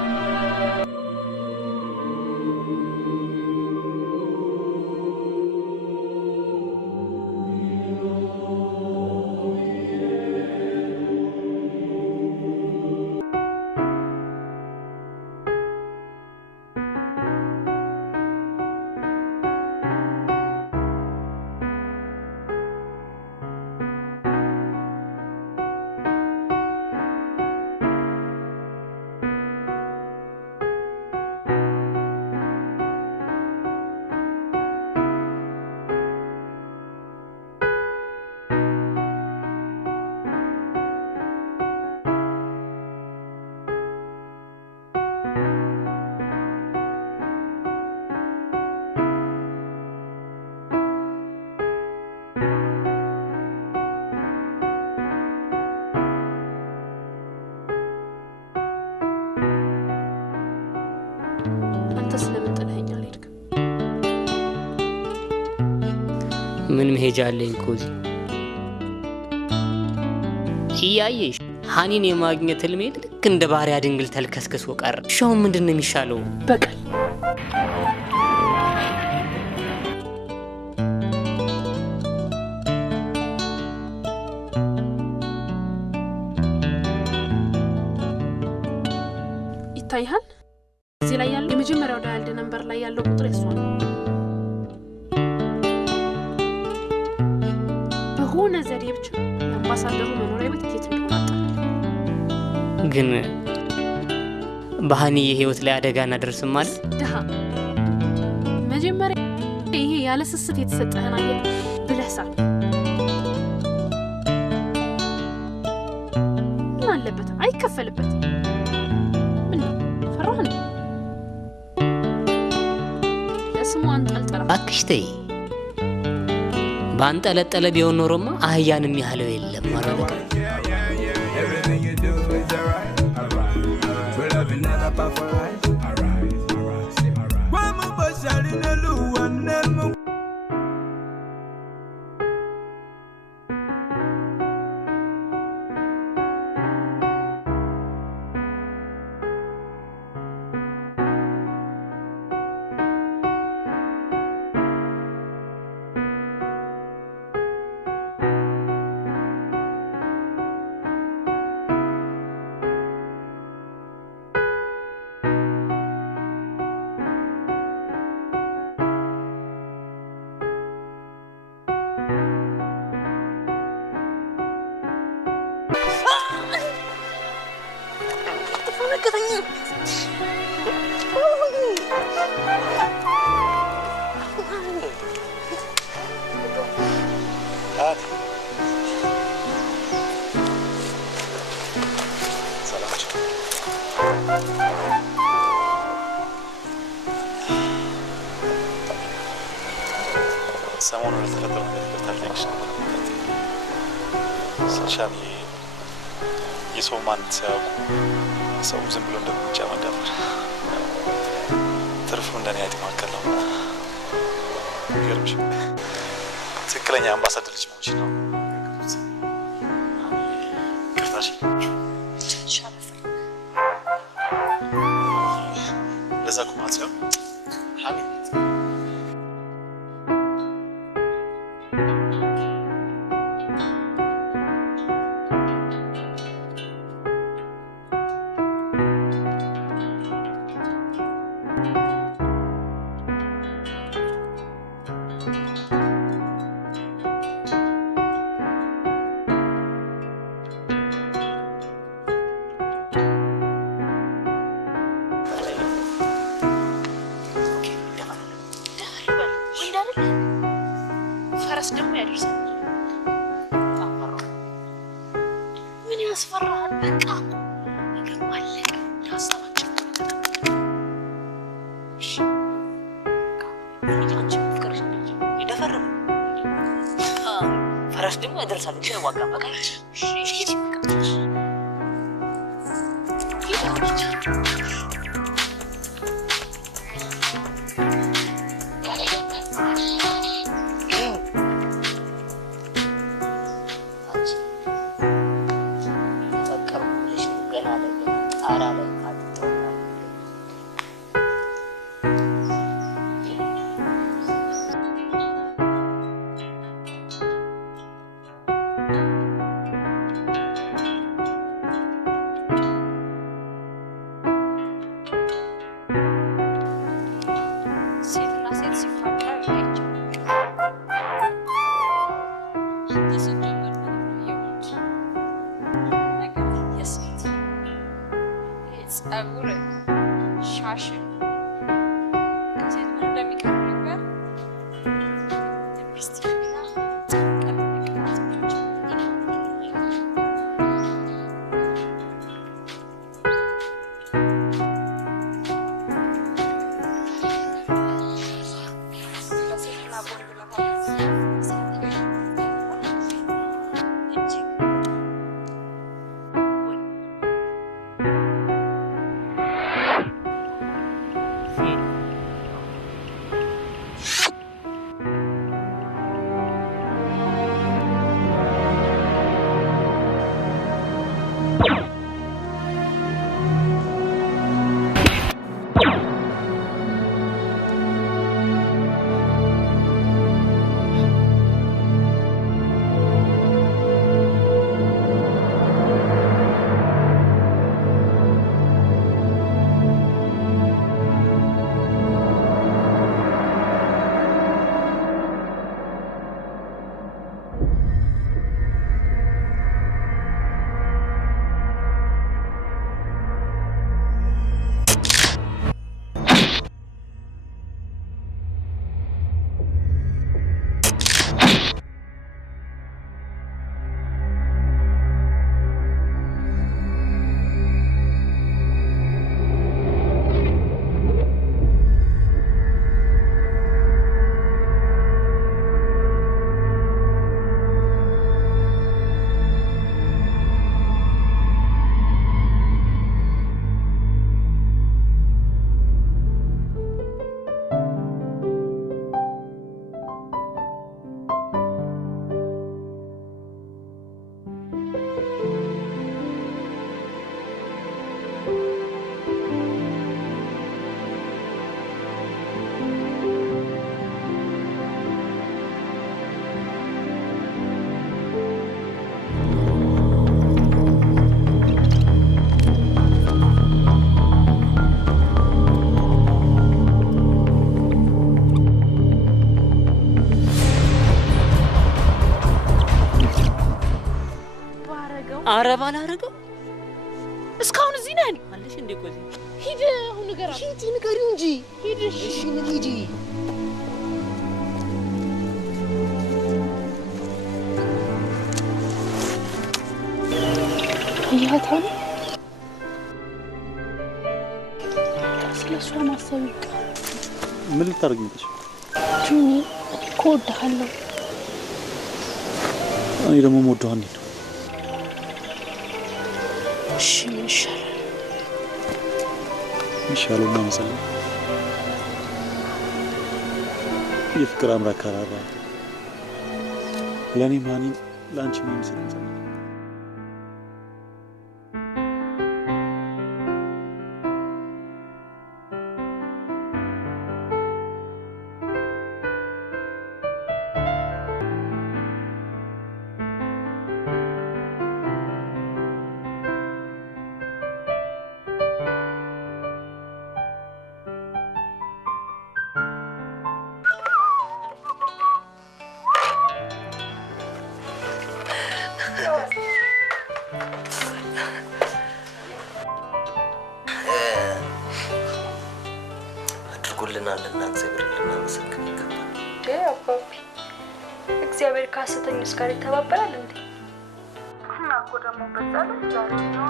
ምን መሄጃ አለኝ ኮዚ እያየሽ ሀኒን የማግኘት ህልሜ ልክ እንደ ባሪያ ድንግል ተልከስከስ ወቀር ሻው ምንድነው የሚሻለው በቀል ይታያል እዚህ ላይ ያለው የመጀመሪያው ዳያልድ ነምበር ላይ ያለው ቁጥር እሱ ነው በሆነ ዘዴ ብቻ አምባሳደሩ መኖሪያ ቤት የት እንደሆነ ግን በሃኒ የህይወት ላይ አደጋ እናደርስም ማለት ደሃ መጀመሪያ ይሄ ያለ ስስት የተሰጠህን አየህ ብለሳል ምን አለበት አይከፈልበት ምን ፈራን ለስሙ አንጠልጠላ አክሽተይ ባንጠለጠለ ቢሆን ኖሮማ አህያንም ያህለው የለም ማለት Everything you do is alright. We're loving that up for life. Alright. When my boss are in the loo and them ሰሞኑን ለተፈጠረው ነገር ታሪክሽ ስልሻሚ የሰው ማንነት ሳያውቁ ሰው ዝም ብሎ እንደሚጫወት ነበር። ትርፉ እንደኔ አይተማከለ ነው። ይገርምሽ ትክክለኛ አምባሳደር ልጅ መሆንሽ ነው። ቅርታሽ ለዛ ኩማጽያ ሀሚ ደግሞ ያደርሳል። ምን ያስፈራሃል? በቃ ነገር ማለቅ ያሳባችሁ። እሺ አንቺ ፍቅርሽ ይደፈርም ፈረስ ደግሞ ያደርሳል። እሺ ዋጋ በቃ እሺ እሺ አረባ አላረገው እስካሁን እዚህ ነን አለሽ እንዴ? ቆይ ሂድ አሁን ንገራ ሂድ ንገሪው እንጂ ሂድ እሺ ንሂጂ ይሃታው ስለሷ ማሰብ ይቀር ምን ልታደርጊ መጣሽ? ጁኒ እወድሃለሁ። እኔ ደግሞ የምወደው አንዴ ነው። እሺ ምን ይሻላል? ይሻለው ነው መሰለኝ የፍቅር አምላክ ካራራ ለኔ ማኒ ላንቺ ምን ይሰጣል? አድርጎልናልና እግዚአብሔር ልናመሰግን ይገባል። እግዚአብሔር ከሐሰተኞች ጋር ይተባበራል እንዴ? እና እኮ ደግሞ በዛ ላይ ዛሬ ነው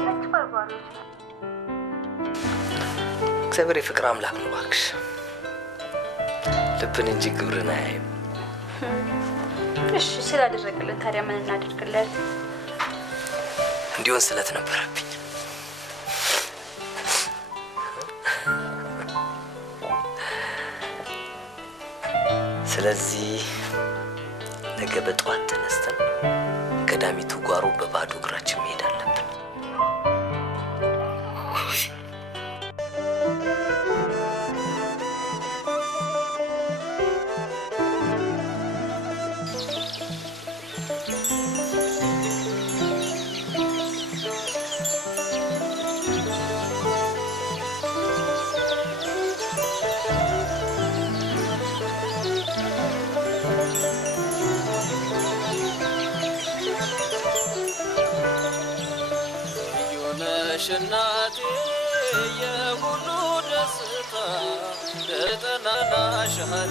ነጭ በርባሪዎች። እግዚአብሔር የፍቅር አምላክ ነው እባክሽ። ልብን እንጂ ግብርን አያይም። እሺ ስላደረግልን ታዲያ ምን እናደርግለት? እንዲሆን ስለት ነበረብኝ። ስለዚህ ነገ በጠዋት ተነስተን ገዳሚቱ ጓሮ በባዶ እግራችን መሄድ አለብን። እናቴ የሁሉ ደስታ እጠናናሻለው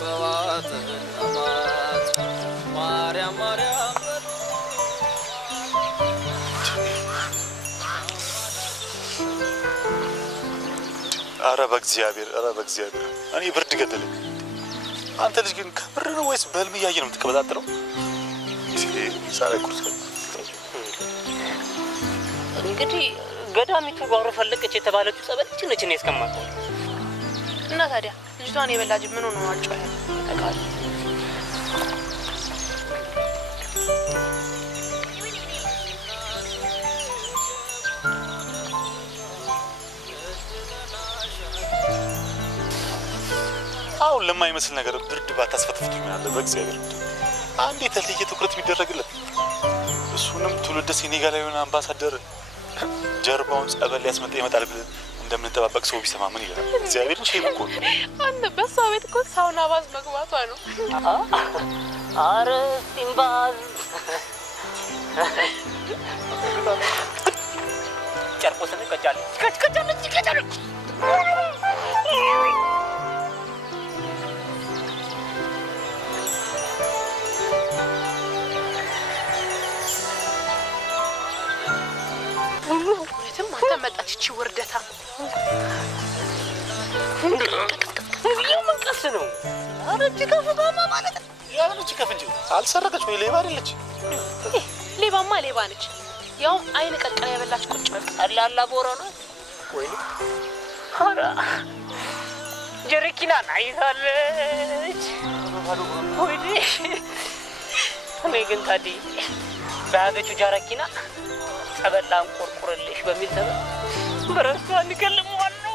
ጠዋትና ማታ ማርያም ማርያም ኧረ በእግዚአብሔር እኔ ብርድ ገደለኝ። አንተ ልጅ ግን ከምር ነው ወይስ በህልም እያየ ነው የምትቀበጣጥረው? ሳላይ ቁርስ እንግዲህ ገዳሚቱ ጓሮ ፈለቀች የተባለችው ጸበል ነች እኔ እስከማውቀው። እና ታዲያ ልጅቷን የበላጅ ምን ሆነ አልጮኸ ተቃል አሁን ለማይመስል ነገር ብርድ ባታስፈትፍት ምን አለ በእግዚአብሔር። አንድ የተለየ ትኩረት ቢደረግለት እሱንም ትውልደ ሴኔጋላዊውን አምባሳደር ጀርባውን ጸበል ሊያስመጣ ይመጣል ብለን እንደምንጠባበቅ ሰው ቢሰማ ምን ይላል? እግዚአብሔር ሼም እኮ ነው። አንተ በሷ ቤት እኮ ሳውና ባዝ መግባቷ ነው። አረ ሲምባዝ ጨርቆስን ቀጫለች። መጣች እቺ ወርደታ መንቀስ ነው። አረ እቺ ከፍባማ ማለት ያው እቺ ከፍንጂ አልሰረቀች ወይ ሌባ አይደለች? ሌባማ ሌባ ነች። ያው አይን ቀቀለ ያበላች ቁጭ በል አላላ ቦራና ወይ አረ ጀሪኪና አይታለች ወይ እኔ ግን ታዲ ባገቹ ጀሪኪና ጸበላን ቆርቆረልሽ በሚል ተበ በረስቷ ንከልመዋል ነው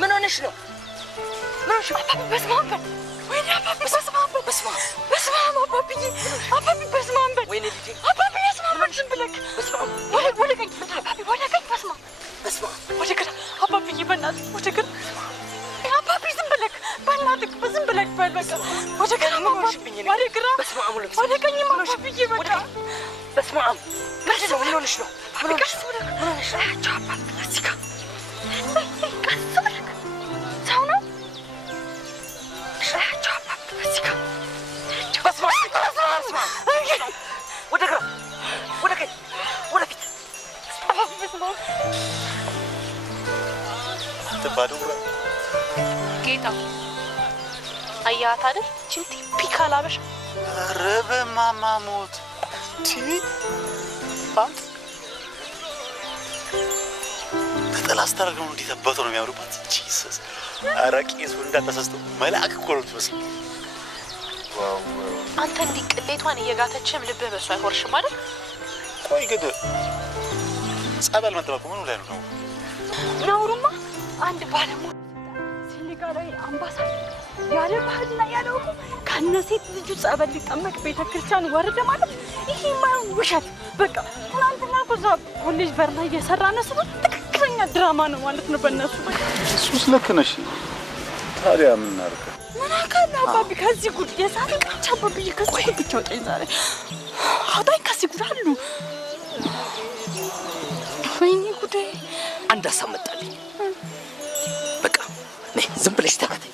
ምን ሆነሽ ነው? በስመ አብ ወይኔ አባቢ በስመ አብ አባብዬ በስመ አብ ወይኔ ልጄ አባቢ በስመ አብ ዝም ብለክ ወደ ቀኝ በስመ አብ ወደ ግራ አባብዬ በእናትህ ወደ ግራ አባቢ ዝም ብለክ በእናትህ ዝም ብለክ በል በቃ ወደ ግራ ወደ ግራ በስመ አብ ወደ ቀኝ አባብዬ በቃ በስመ አብ ምንድን ነው? ምን ሆነሽ ነው? ምን ሆነሽ ነው? አባቢ እዚህ ጋር ቀስ ብለክ ሰው ነው እዚህ ጋር በስመ አብ ወደ ግራ ወደ ቀኝ ወደ ፊት በስመ አብ ተባዶ ጌታ አያት አይደል? እቺን ቲፒካል አበሻ ኧረ በማማ ሞት አንተ ነጠላ አስተራረግ ነው። እንዴት አባቱ ነው የሚያምሩባት! ጂሰስ አረቄ ሰው እንዳታሰስተው መልአክ እኮ ነው የምትመስለው። አንተ እንዲህ ቅሌቷን እየጋተችም ልብህ በሷ አይሆርሽም አይደል? ቆይ ግን ጸበል መጠበቁ ምኑ ላይ ነው? ነውሩማ አንድ ባለሙያ ሴኔጋላዊ አምባሳደር ያለ ባህልና ያለ ወጉ ከነሴት ልጁ ጸበል ሊጠመቅ ቤተክርስቲያን ወረደ ማለት ይሄ ማን ውሸት! በቃ ትናንትና በዛ ኮሌጅ በር ላይ እየሰራ ነሱ ትክክለኛ ድራማ ነው ማለት ነው በእነሱ። እሱስ ልክ ነሽ። ታዲያ ምን እናድርግ? ምን አካል አባቢ ከዚህ ጉድ የዛሬ ብቻ አባቢ ከዚህ ጉድ ብቻ ወጣኝ ዛሬ አውጣኝ ከዚህ ጉድ አሉ። ወይኔ ጉዴ! አንድ ሀሳብ መጣልኝ። በቃ ነይ ዝም ብለሽ ተከተይ፣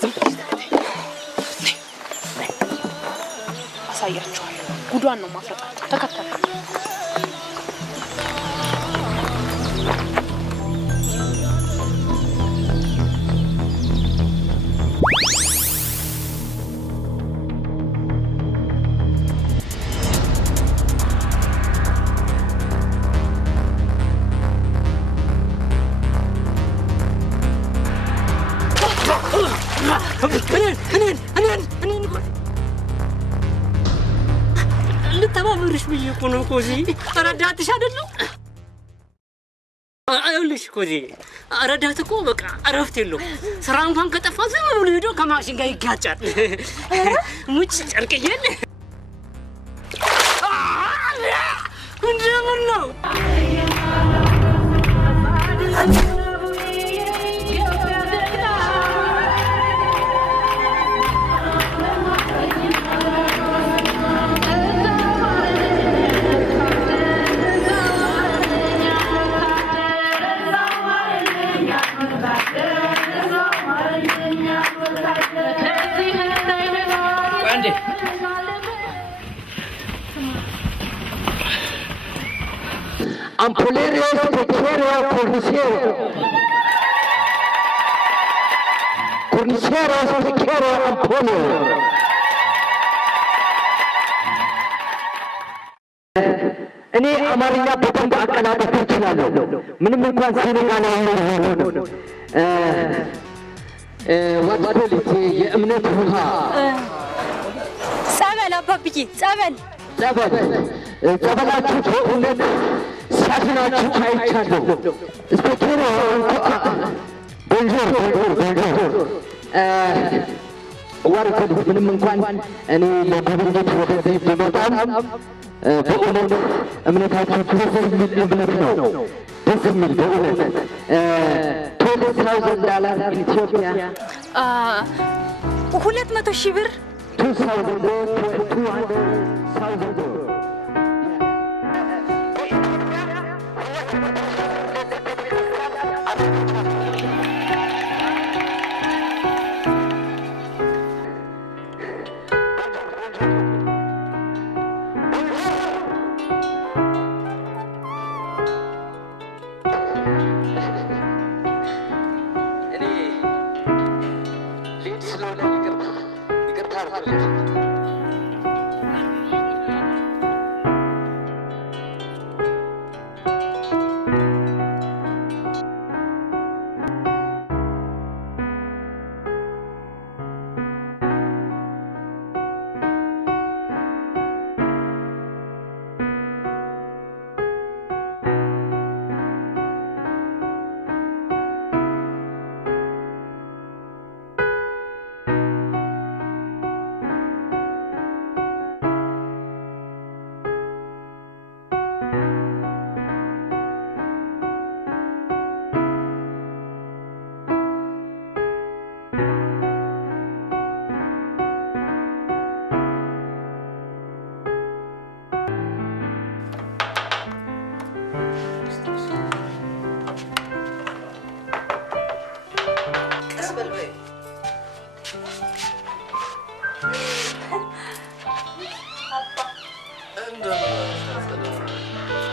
ዝም ብለሽ ተከተይ። ነይ አሳያችኋለሁ። ጉዷን ነው ማፈጣት። ተከተል። ልተባበርሽ ብዬ እኮ ነው ኮዚ። ረዳትሽ አይደለም? አይውልሽ ኮዚ፣ ረዳት እኮ በቃ እረፍት የለውም። ስራ እንኳን ከጠፋ ዝም ብሎ ሄዶ ከማሽን ጋር ይጋጫል። ሙጭ ጨርቅዬን እንደምን ነው? Ampolerio Cornicero Cornicero Cornicero Cornicero Ampolio እኔ አማርኛ በደንብ አቀላጠፍ እችላለሁ። ምንም እንኳን ሴኔጋላዊ ነው። ዋትኮሊት የእምነት ውሃ ጸበል አባብዬ ጸበል ጸበላችሁ በእውነት ሲያድናችሁ አይቻለሁ። ስፔክቴሮ ቦንጆር ዋትኮሊት ምንም እንኳን እኔ ለጉብኝት ወደዚህ ብመጣም በእውነት እምነታችሁ ደስ የሚል እምነት ነው። ደስ የሚል በእውነት $20,000 ኢትዮጵያ 200,000 ብር 200,000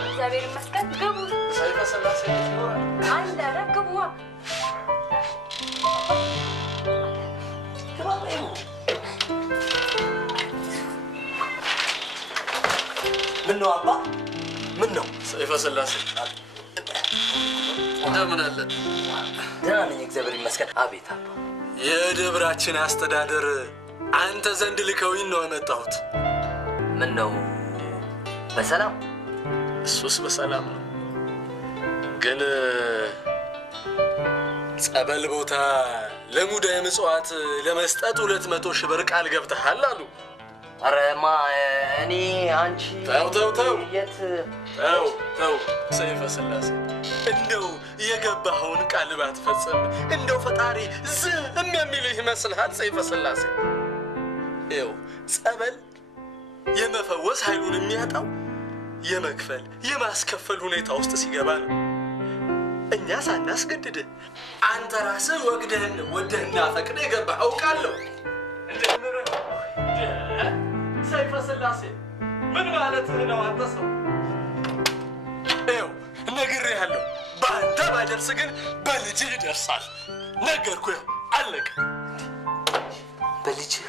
እግዚአብሔር ይመስገን። ግቡ አንድ አለ ግቡ ምን ነው አባ? ምን ነው? ሰይፈ ስላሴ እንደምን አለ? ደህና ነኝ እግዚአብሔር ይመስገን። አቤት አባ። የደብራችን አስተዳደር አንተ ዘንድ ልከውኝ ነው የመጣሁት። ምን ነው? በሰላም? እሱስ በሰላም ነው፣ ግን ጸበል ቦታ ለሙዳየ ምጽዋት ለመስጠት 200,000 ብር ቃል ገብተሃል አሉ። አረማ እኔ አንቺ ተው የት ተው ሰይፈ ስላሴ እንደው የገባኸውን ቃል ባትፈጽም እንደው ፈጣሪ ዝም የሚልህ ይመስልሃል? ሰይፈ ስላሴ ይኸው ጸበል የመፈወስ ኃይሉን የሚያጣው የመክፈል የማስከፈል ሁኔታ ውስጥ ሲገባ ነው። እኛ ሳናስገድድ አንተ ራስህ ወደህና ፈቅደህ የገባህ አውቃለሁ። ሰይፈ ስላሴ ምን ማለትህ ነው? አንተ ሰው ይኸው ነግሬሃለሁ። በአንተ ባይደርስ ግን በልጅህ ይደርሳል። ነገርኩህ። አለቀ። በልጅህ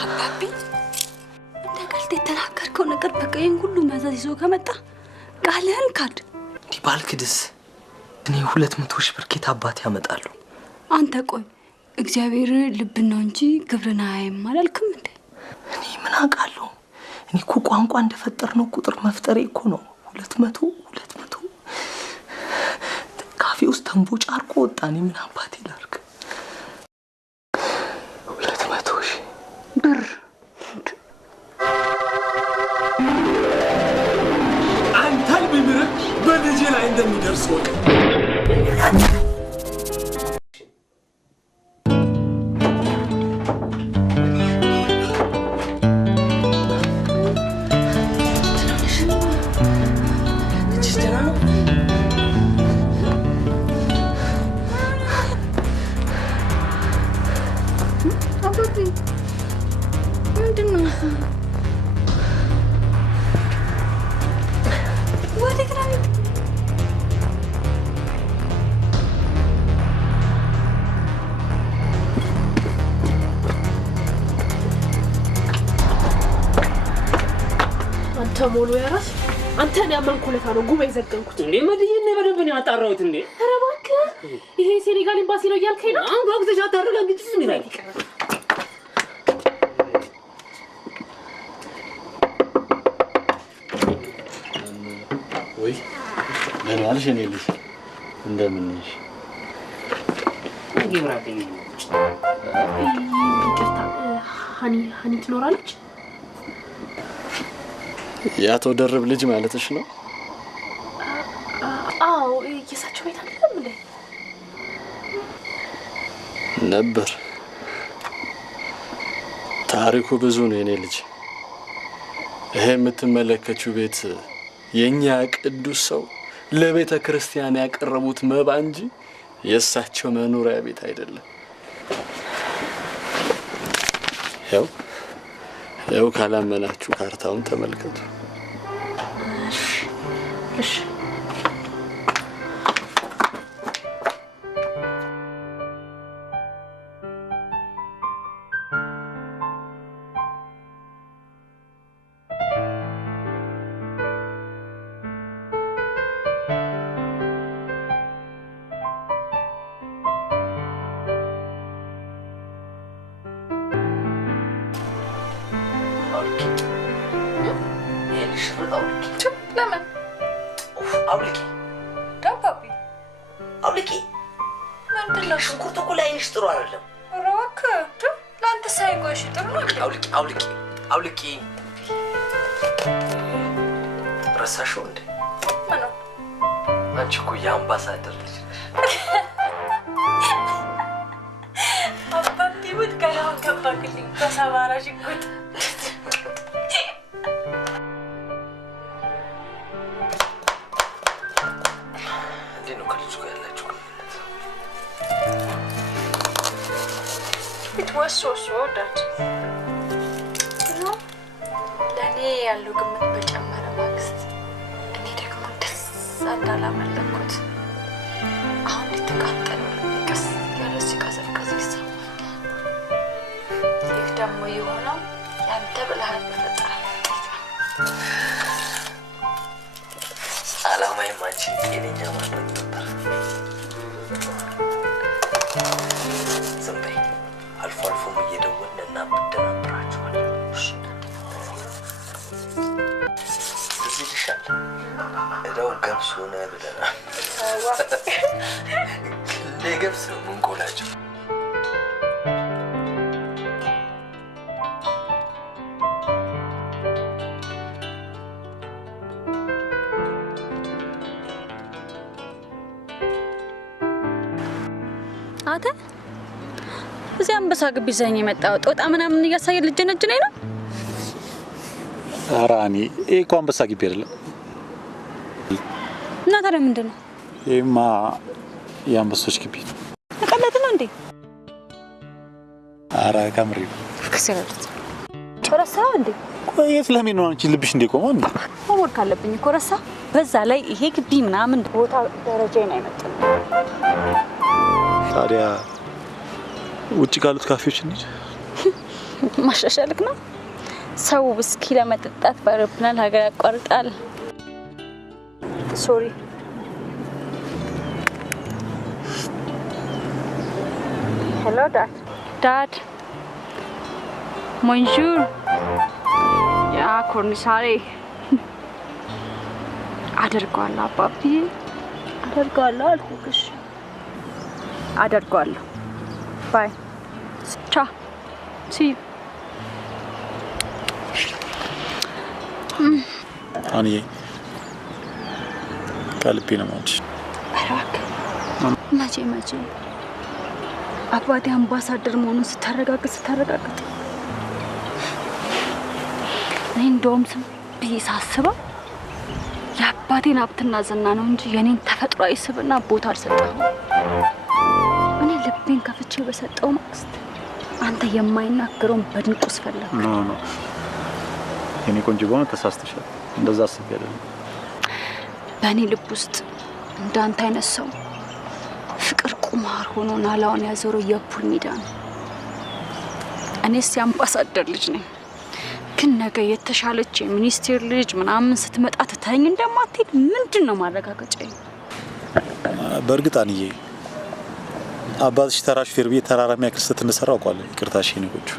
አባቢ እንደ ቀልድ የተናገርከው ነገር በቃ ይህን ሁሉ መዘዝ ይዞ ከመጣ ቃልህን ካድ። እንዲህ ባልክድስ እኔ 200 ሺህ ብር ኬት አባቴ ያመጣሉ? አንተ ቆይ እግዚአብሔር ልብን ነው እንጂ ግብርን አያይም አላልክም እንዴ? እኔ ምን አውቃለሁ? እኔ እኮ ቋንቋ እንደፈጠርነው ቁጥር መፍጠሬ እኮ ነው። 200 ካፌ ውስጥ ተንቦጫርቆ ወጣ። እኔ ምን አባቴ ላድርግ? 200 ሺህ ብር አንተን ቢምርህ በልጄ ላይ እንደሚደርስ ወቅ ተሞሉ ያራስ አንተን ያመንኩለታ ነው ጉባኤ ዘገንኩት እንዴ? መድዬን ነው በደንብ ነው ያጣራሁት እንዴ? ኧረ እባክህ ይሄ ሴኔጋል ኤምባሲ ነው እያልከኝ ነው? አንዱ አግዘሽ አታረጋግጪ ምን ይላል? ወይ ደህና ዋልሽ የኔ ልጅ? እንደምን ነሽ? ይብራተኝ ይቅርታ ሀኒ ትኖራለች? የአቶ ደርብ ልጅ ማለትሽ ነው? አዎ የሳቸው ቤት አይደለም እንዴ? ነበር። ታሪኩ ብዙ ነው የኔ ልጅ። ይሄ የምትመለከችው ቤት የኛ ቅዱስ ሰው ለቤተ ክርስቲያን ያቀረቡት መባ እንጂ የእሳቸው መኖሪያ ቤት አይደለም። ያው ካላመናችሁ ካርታውን ተመልከቱ። እሺ አውልቂ ረሳሽው እንዴ? አንቺ እኮ የአምባሳደር ልጅ ነሽ። አባቴ ውድ ገናውን ገባክልኝ በሰባራ ሽጉጥ። እንዴት ነው ከልጁ ጋር ያላችሁ ግንኙነት? It was so that ለእኔ ያለው ግምት በጨመረ ማግስት እኔ ደግሞ ደስ እንዳላመለኩት አሁን የተቃጠለው ልቤ ቀስ ያለ ሲቀዘቅዝ ይሰማኛል። ይህ ደግሞ የሆነው ያንተ ብልሃት በፈጠረ ውጤት ነው። ዓላማዬም አንቺን ጤነኛ ማድረግ ነበር። ዝም በይ። አልፎ አልፎም እየደወልን እናበደናብራችኋለን። እዚህ ልሻል እዳው ገብስ ሆነ ብለናል። እንደ ገብስ ነው የምንቆላቸው። አንተ እዚህ አንበሳ ግቢ ይዘኸኝ የመጣው ጦጣ ምናምን እያሳየ ልጅነጅነኝ ነው? ኧረ እኔ ይሄ እኮ አንበሳ ግቢ አይደለም። እና ታዲያ ምንድን ነው? ይሄማ የአንበሶች ግቢ ነው። ተቀለጥ ነው እንዴ? ኧረ ከምሬ ነው። ከሰረት ረሳኸው እንዴ? ቆይ የት ለምን ነው አንቺ ልብሽ እንደቆመው እንዴ? ሆምወርክ አለብኝ እኮ ረሳ። በዛ ላይ ይሄ ግቢ ምናምን ቦታ ደረጃዬን አይመጥንም። ታዲያ ውጭ ካሉት ካፌዎች እንሂድ። ማሻሻልክ ነው። ሰው ውስኪ ለመጠጣት በአውሮፕላን ሀገር ያቋርጣል። ሶሪ ሄሎ ዳድ ሞንጆር ያ ኮርኒሳሬ አደርገዋለሁ አባቢ አደርገዋለሁ አልኩሽ አደርገዋለሁ ባይ ቻ ሲ አኒ ከልቤ ነው ማለት መቼ አባቴ አምባሳደር መሆኑን ስታረጋግጥ እኔ እንደውም ዝም ብዬ ሳስበው የአባቴን ሀብትና ዝና ነው እንጂ የኔን ተፈጥሯዊ ስብዕና ቦታ አልሰጠሁም። እኔ ልቤን ከፍቼ በሰጠው ማግስት አንተ የማይናገረውን በድንቁስ ፈለግ። ኖ የኔ ቆንጆ በሆነ ተሳስተሻል። እንደዛ አስቤ አይደለም። በእኔ ልብ ውስጥ እንዳንተ አይነት ሰው ፍቅር ቁማር ሆኖ ናላውን ያዞረው የፑል ሜዳ ነው። እኔስ የአምባሳደር ልጅ ነኝ። ግን ነገ የተሻለች የሚኒስቴር ልጅ ምናምን ስትመጣ ትተኸኝ እንደማትሄድ ምንድን ነው ማረጋገጫዬ? በእርግጥ አንዬ አባትሽ ተራ ሹፌር ቤት ተራራ የሚያክል ስህተት እንደሰራ አውቃለሁ። ይቅርታሽ የኔ ቆንጆ።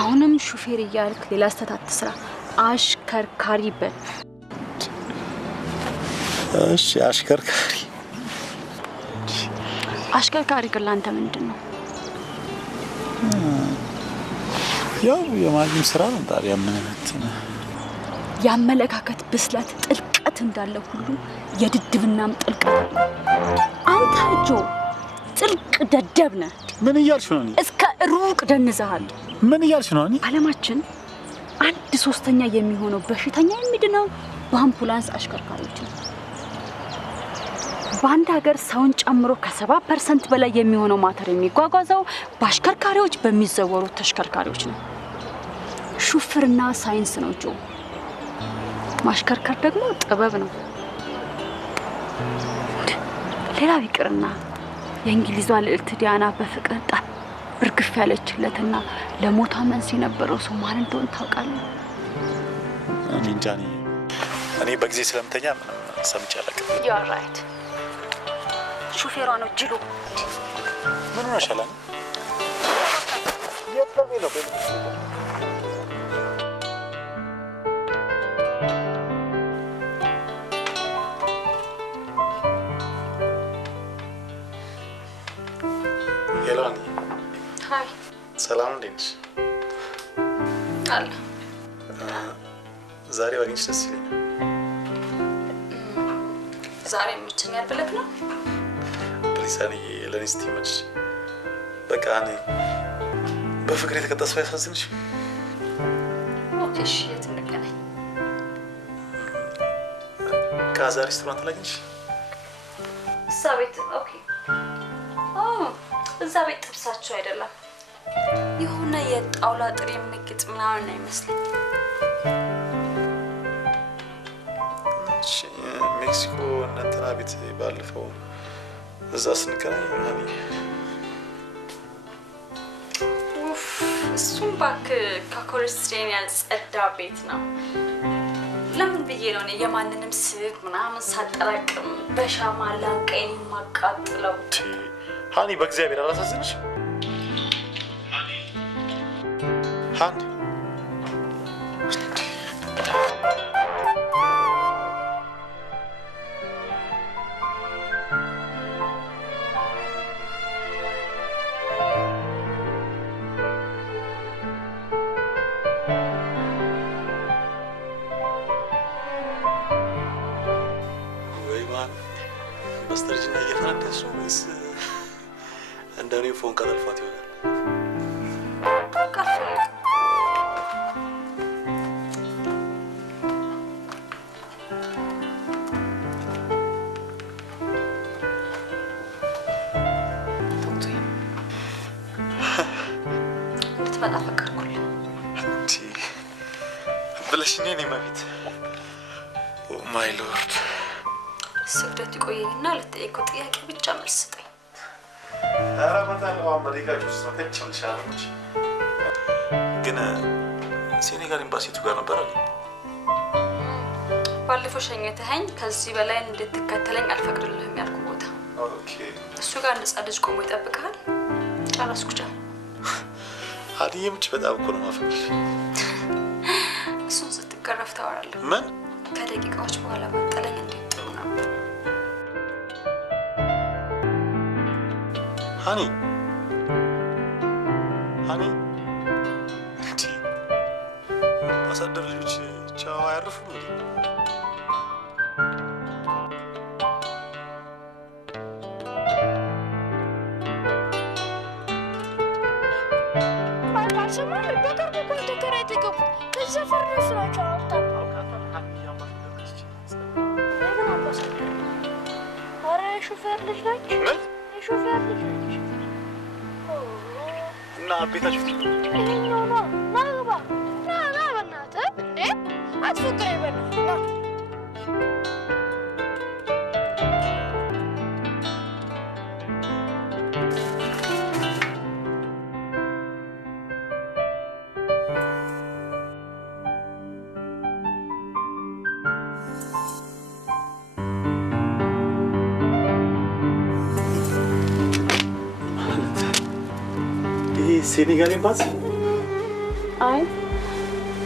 አሁንም ሹፌር እያልክ ሌላ ስህተት አትስራ። አሽከርካሪ በል። እሺ አሽከርካሪ ግን ለአንተ ምንድን ነው? ያው የማግኘት ስራ ነው። ታዲያ ምን የአመለካከት ብስለት ጥልቀት እንዳለ ሁሉ የድድብናም ጥልቀት አለ። አንተ ጆ ጥልቅ ደደብ ነህ። ምን እያልሽ ነው? እስከ ሩቅ ደንዘሃል። ምን እያልሽ ነው? ዓለማችን 1/3 የሚሆነው በሽተኛ የሚድነው በአምቡላንስ አሽከርካሪዎች ነው። በአንድ ሀገር ሰውን ጨምሮ ከ70% በላይ የሚሆነው ማተር የሚጓጓዘው በአሽከርካሪዎች በሚዘወሩ ተሽከርካሪዎች ነው። ሹፍርና ሳይንስ ነው ጆ። ማሽከርከር ደግሞ ጥበብ ነው። ሌላው ይቅርና የእንግሊዟ ልዕልት ዲያና በፍቅር ጣት ብርግፍ ያለችለትና ለሞቷ መንስኤ የነበረው ሰው ማን እንደሆነ ታውቃለህ? እኔ እንጃ። እኔ በጊዜ ስለምተኛ ምንም ሰምቼ አላውቅም። You are right. ሹፌሯ ነው ጅሉ። ምን ሆነሻል? የለም ነው ሄሎኒ። ሃይ ሰላም እንዴት ነሽ? አለ ዛሬ ባገኝሽ ደስ ይለኛል። ዛሬ የምትኛል ብለህ ነው? ፕሊስ ለኔ ስትመጪ በቃ እኔ በፍቅር የተቀጣ ሰው ያሳዝንሽ። ኦኬ እሺ፣ የት እንገናኝ? ካዛ ሬስቶራንት ላግኝሽ? እዛ ቤት? ኦኬ። እዛ ቤት ጥብሳቸው አይደለም የሆነ የጣውላ ጥሬ ምግጥ ምናምን ነው ይመስለኝ። ሜክሲኮ እንትና ቤት ባለፈው እዛ ስንገናኝ እሱም እባክህ ከኮሌስትሬን ያልጸዳ ቤት ነው። ለምን ብዬ ነው እኔ የማንንም ስግ ምናምን ሳጠራቅም በሻማ ላንቀኝ ማቃጥለው? ሃኒ በእግዚአብሔር አላሳዝንሽ? ሃኒ እየፈነደሱ ወይስ እንደኔ ፎን ቀጠልፏት ይሆናል? ልትመጣ ፈቀድኩልህ ብለሽኝ እኔ መቤት ኦ ማይ ሎርድ ስግደት ይቆየኝና ለጠየቀው ጥያቄ ብቻ መልስ ስጠኝ። ኧረ እመጣለሁ። አሜሪካችሁ ውስጥ ተቸምሻለች። ግን ሴኔጋል ኤምባሲቱ ጋር ነበር አለ። ባለፈው ሸኝተኸኝ ከዚህ በላይ እንድትከተለኝ አልፈቅድልህም ያልኩ ቦታ። ኦኬ። እሱ ጋር አንድ ሕፃን ልጅ ቆሞ ይጠብቅሃል። ጨረስኩ። አዲዬ ምጭ በጣም እኮ ነው የማፈቅርሽ። እሱን ስትገረፍ ታወራለህ። ምን? ከደቂቃዎች በኋላ ባጠለኝ እንዴት ጥሩ ነበር። ሃኒ ሃኒ እንዲ አሳደር ልጆች ቻው አያርፉም እንዴ? ሹፌር ልጅ ነች። የሹፌር ልጅ ነች እና ቤታችሁ ይሄኛው ነው። ና ግባ። ና በእናትህ እንዴ አትፎክረኝ በእናትህ ና። ሴኔጋል ኤምባሲ? አይ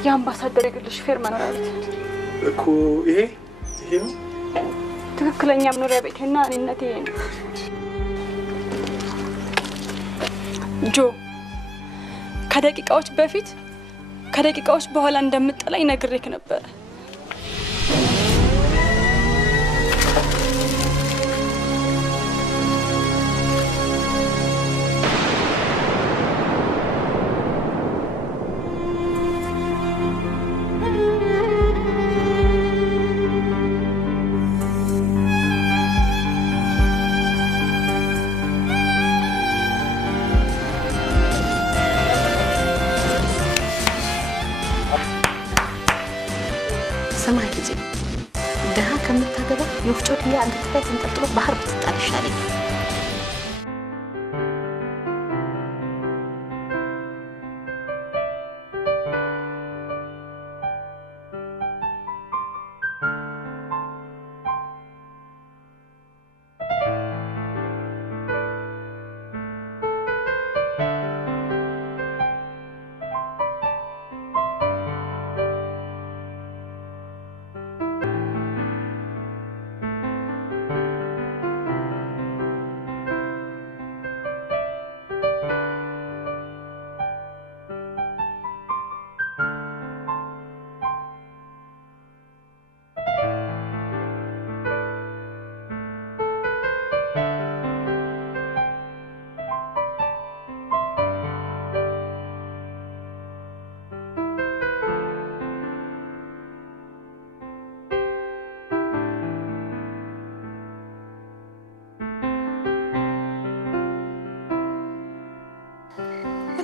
የአምባሳደር የግል ሹፌር መኖሪያ ቤት እኮ። ይሄ ነው ትክክለኛ መኖሪያ ቤቴና እኔነቴ ነው። ጆ ከደቂቃዎች በፊት ከደቂቃዎች በኋላ እንደምጠላኝ ነግሬክ ነበረ። ሰማይ ልጅ ደሃ ከምታገባ የወፍጮ ድያ አንገት ላይ ተንጠልጥሎ ባህር ብትጣል ይሻለኛል።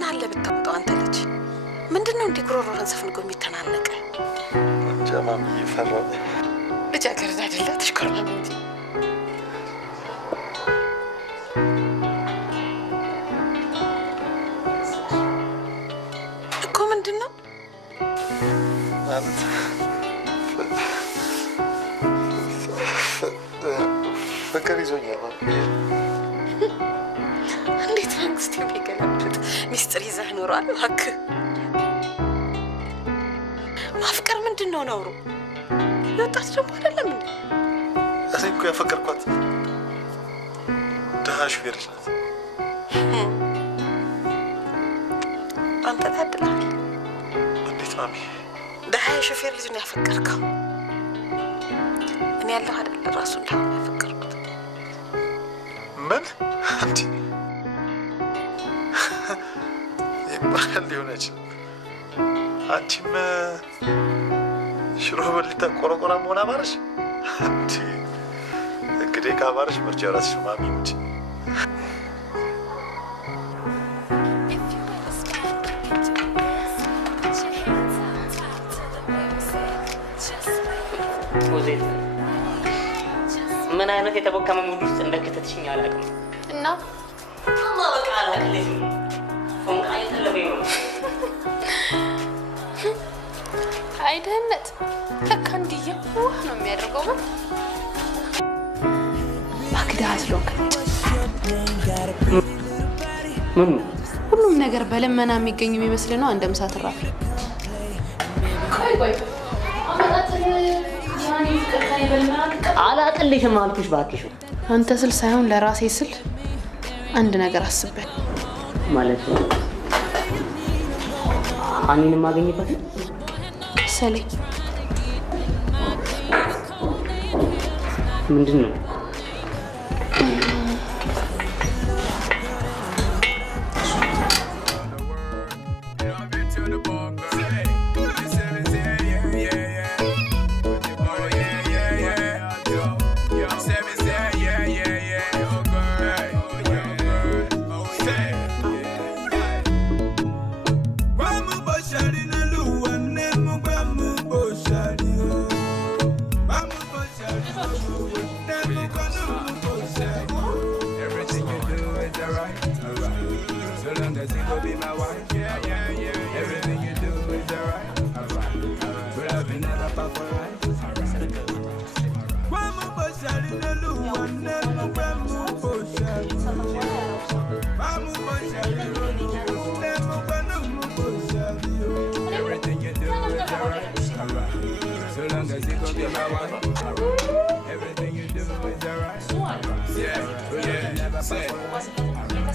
አለ ብታውጣው አንተ ልጅ ምንድነው እንዲህ ጉሮሮህን ሰፍንጎ የሚተናነቀ? ጀማም ይፈራው ልጃገረድ አይደለ ተሽከርማም እንጂ እኮ ምንድነው አንተ ፍቅር ይዞኛል። እንዴት መንግስት የሚገለብጥ ሚስጥር ይዘህ ኖሯል? እባክህ ማፍቀር ምንድን ነው ነውሩ? የወጣት ደግሞ አይደለም እንዴ? እኔ እኮ ያፈቀርኳት ደሃ ሹፌር ልጅ ናት። አንተ ታድለሃል። እንዴት ማሚ? ደሃ ሹፌር ልጅ ነው ያፈቀርከው? እኔ ያለሁ አይደል ራሱ እንዳሁን ያፈቀርኩት። ምን አንቺ ይባል ሊሆን ይችላል። አንቺም ሽሮ በልታ ቆረቆራ መሆን አማረሽ። አንቺ እንግዲህ ካማረሽ ምርጫ ራስሽ ማሚ እንጂ ሞዜት ምን አይነት የተቦከመ ሙድ ውስጥ እንደከተትሽኝ አላውቅም። እና በቃ አላውቅልሽም። ፎንቃ የተለበኝ ነው። አይደህነት ለካ እንዲህ ዋህ ነው የሚያደርገው። ባክዳ አስሎክ ምን ሁሉም ነገር በልመና የሚገኝ የሚመስል ነው። አንድ ምሳ ትራፊ ቆይ አላውቅልሽም አልኩሽ። እባክሽ አንተ ስል ሳይሆን ለራሴ ስል አንድ ነገር አስበን ማለት ነው። ሀኒንም ማገኝበት መሰለኝ። ምንድን ነው?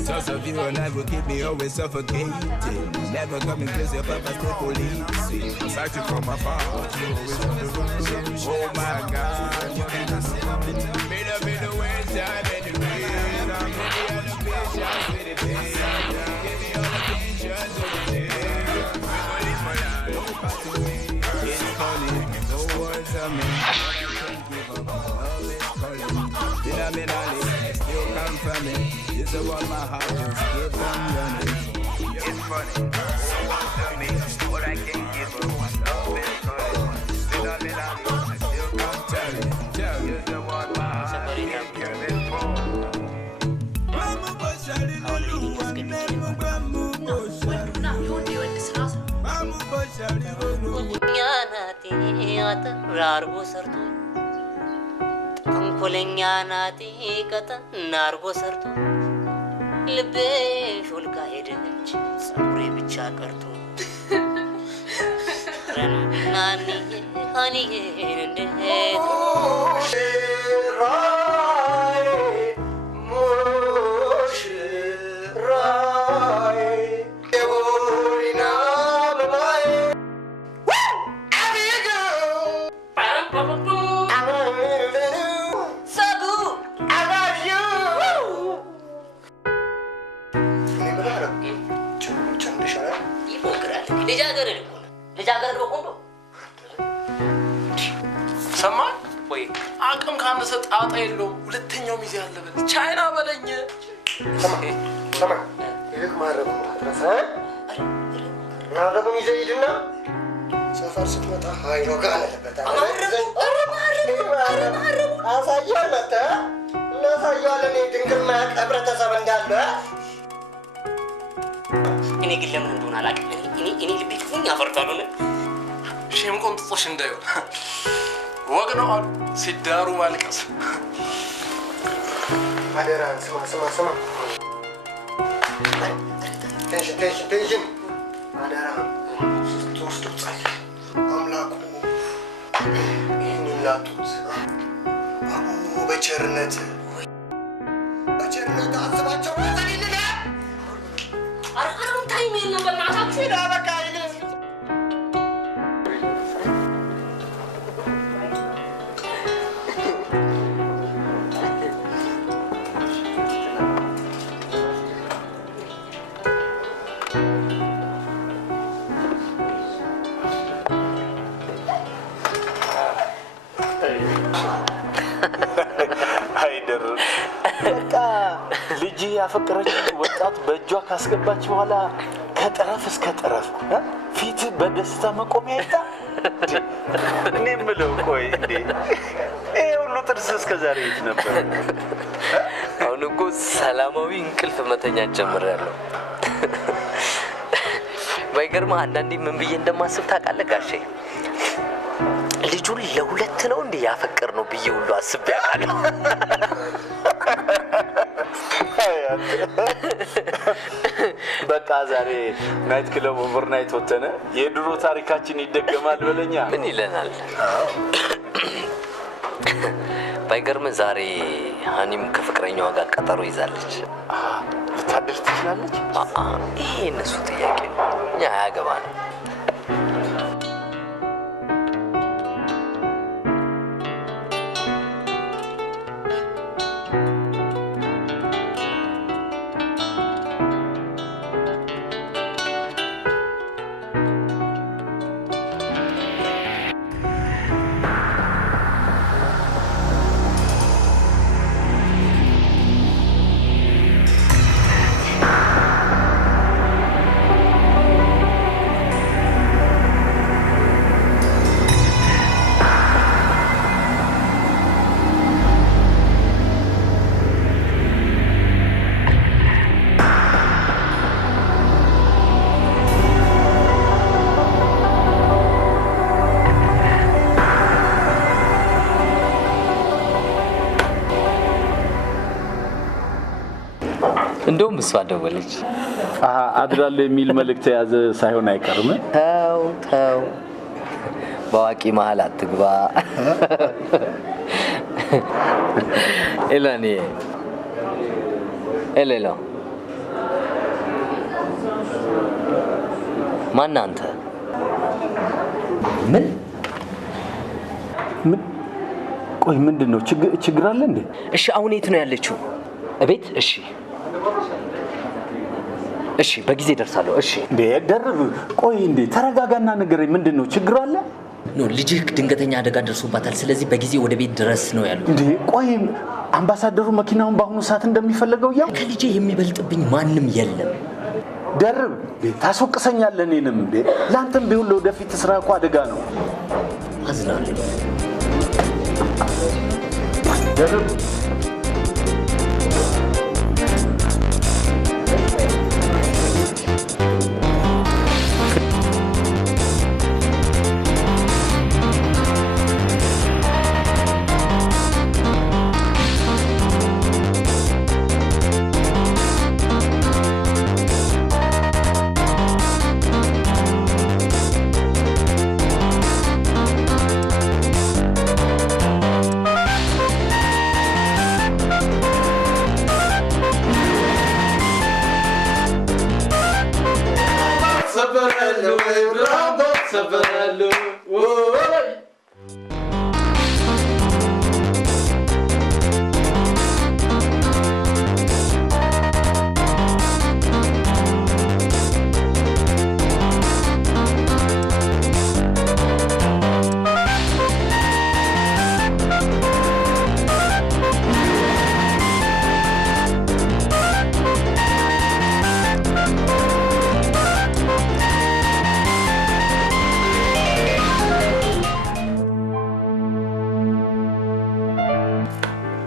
Thoughts of you and I will keep me always suffocating. Never coming close, your papa's the police. I'm searching for my father. Oh my God. Made up in the waste time and the grace. I'm ready on the patience with the pain. Give me all the patience of the day. We will live my life. Don't pass away. It's funny. No words of me. Love is calling. Phenomenally. Still come from me. This is what my heart just keep on running. It's funny, so what to me, what I can't give up. Love is calling, phenomenally, I still come tell you. This is what my heart keep yearning for. ተንኮለኛ ናት ቀጠን አርጎ ሰርቶ ልቤ ሾልካ ሄደች ጸጉሬ ብቻ ቀርቶ ረናኒ ሀኒዬን እንዴት ልጃገረድ በቆንጆ ሰማን ወይ? አቅም ካነሰ ጣጣ የለውም። ሁለተኛው ሚዜ አለበት ቻይና በለኝ። ሰማ ይልቅ ማረቡ ማድረስ ማረቡ ሚዜ ሂድና ሰፈር ስትመጣ ሀይሎ ጋር አለበት አሳያለተ እናሳያለን። ድንግል ማያውቅ ህብረተሰብ እንዳለ እኔ ግን ለምን እንደሆነ አላውቅም። እኔ ልቤ ክፉኛ አፈርታለሁ። ሼም ቆንጥጦሽ እንዳይሆን ወግ ነው አሉ ሲዳሩ ማልቀስ። አደራን ስማ ቴንሽን አደራ ስትወስዱ ጸልይ። አምላኩ ይህን ላጡት አቡ በቸርነት አስባቸው ጸልይልን። አሁን ታይም የለም በእናታችሁ ሄዳ በቃ ያፈቀረች ወጣት በእጇ ካስገባች በኋላ ከጠረፍ እስከ ጠረፍ ፊት በደስታ መቆሚያ ይጣ እኔ የምለው ቆይ እንዴ ይሄ ሁሉ ጥርስ እስከ ዛሬ የት ነበር? አሁን እኮ ሰላማዊ እንቅልፍ መተኛት ጀምሬያለሁ። ባይገርምህ አንዳንዴ ምን ብዬ እንደማስብ ታውቃለህ ጋሼ? ልጁን ለሁለት ነው እንዴ ያፈቀርነው ብዬ ሁሉ አስቤ አውቃለሁ። በቃ ዛሬ ናይት ክለብ ኦቨርናይት ወተነ የድሮ ታሪካችን ይደገማል በለኛ። ምን ይለናል? ባይገርምህ ዛሬ ሀኒም ከፍቅረኛዋ ጋር ቀጠሮ ይዛለች። ልታደርስ ትችላለች? ይሄ እነሱ ጥያቄ ነው፣ እኛ አያገባንም። እንደውም እሷ ደወለች። አድራለሁ የሚል መልእክት የያዘ ሳይሆን አይቀርም። ተው በዋቂ መሀል አትግባ። ኤላኔ ኤሌላ ማን አንተ? ምን ቆይ ምንድን ነው ችግር አለ እንዴ? እሺ አሁን የት ነው ያለችው? እቤት? እሺ በጊዜ ደርሳለሁ። እሺ ደርብ ቆይ እንዴ ተረጋጋና ንገረኝ፣ ምንድን ነው ችግር አለ? ኖ ልጅህ ድንገተኛ አደጋ ደርሶባታል። ስለዚህ በጊዜ ወደ ቤት ድረስ ነው ያሉት። እንዴ ቆይ አምባሳደሩ መኪናውን በአሁኑ ሰዓት እንደሚፈልገው ያው ከልጄ የሚበልጥብኝ ማንም የለም። ደርብ ታስወቅሰኛለህ እኔንም። እንዴ ለአንተም ቢሆን ለወደፊት ስራ እኮ አደጋ ነው። አዝናለሁ ደርብ።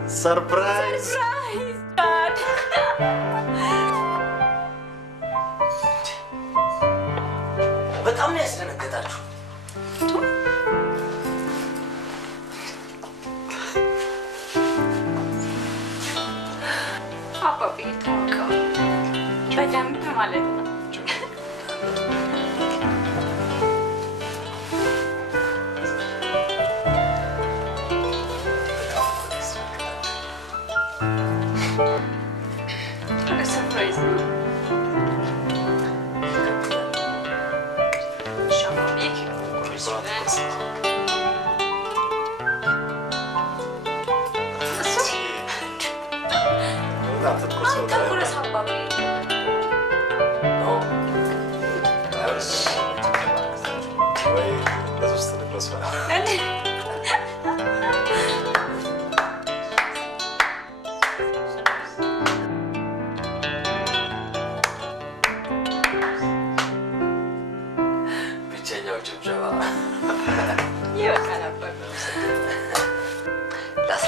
Surprise, Dad. በጣም ነው ያስደነገጣችሁ። አባቢ ተዋቀው በደንብ ማለት ነው።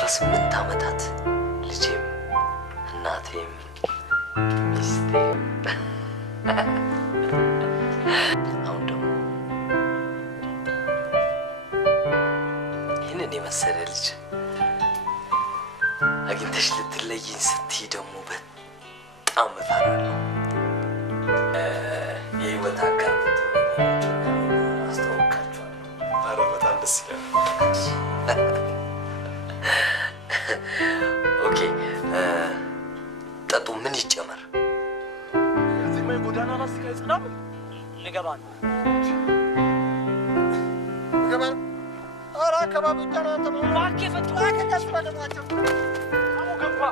ለ18 ዓመታት ልጄም እናቴም ሚስቴም አሁን ደግሞ ይህንን የመሰለ ልጅ አግኝተሽ ልትለይኝ ስትይ ደግሞ በጣም እፈራለሁ። የህይወት አጋር አስተዋውቃችኋለሁ። ኧረ በጣም ደስ ይላል። ኦኬ ጠጡ ምን ይጨመር? እዚህ ላይ ጎዳና ላይ ሲገጽናም ልገባ ነው። ኧረ አካባቢ ጫና ተመ እባክህ ፈጥሮ ከታስባለማቸው አሞ ገባ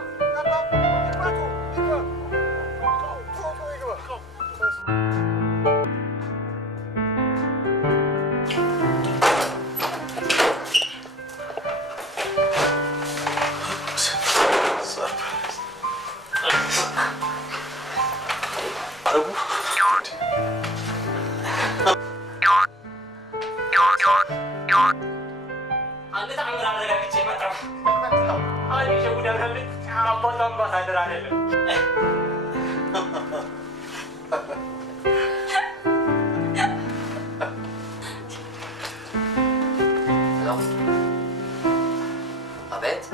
አንተ ተአምር አረጋግጬ መጣሁ። አይ ሸጉዳ ካለ አባቱ አምባሳደር አይደለም። አቤት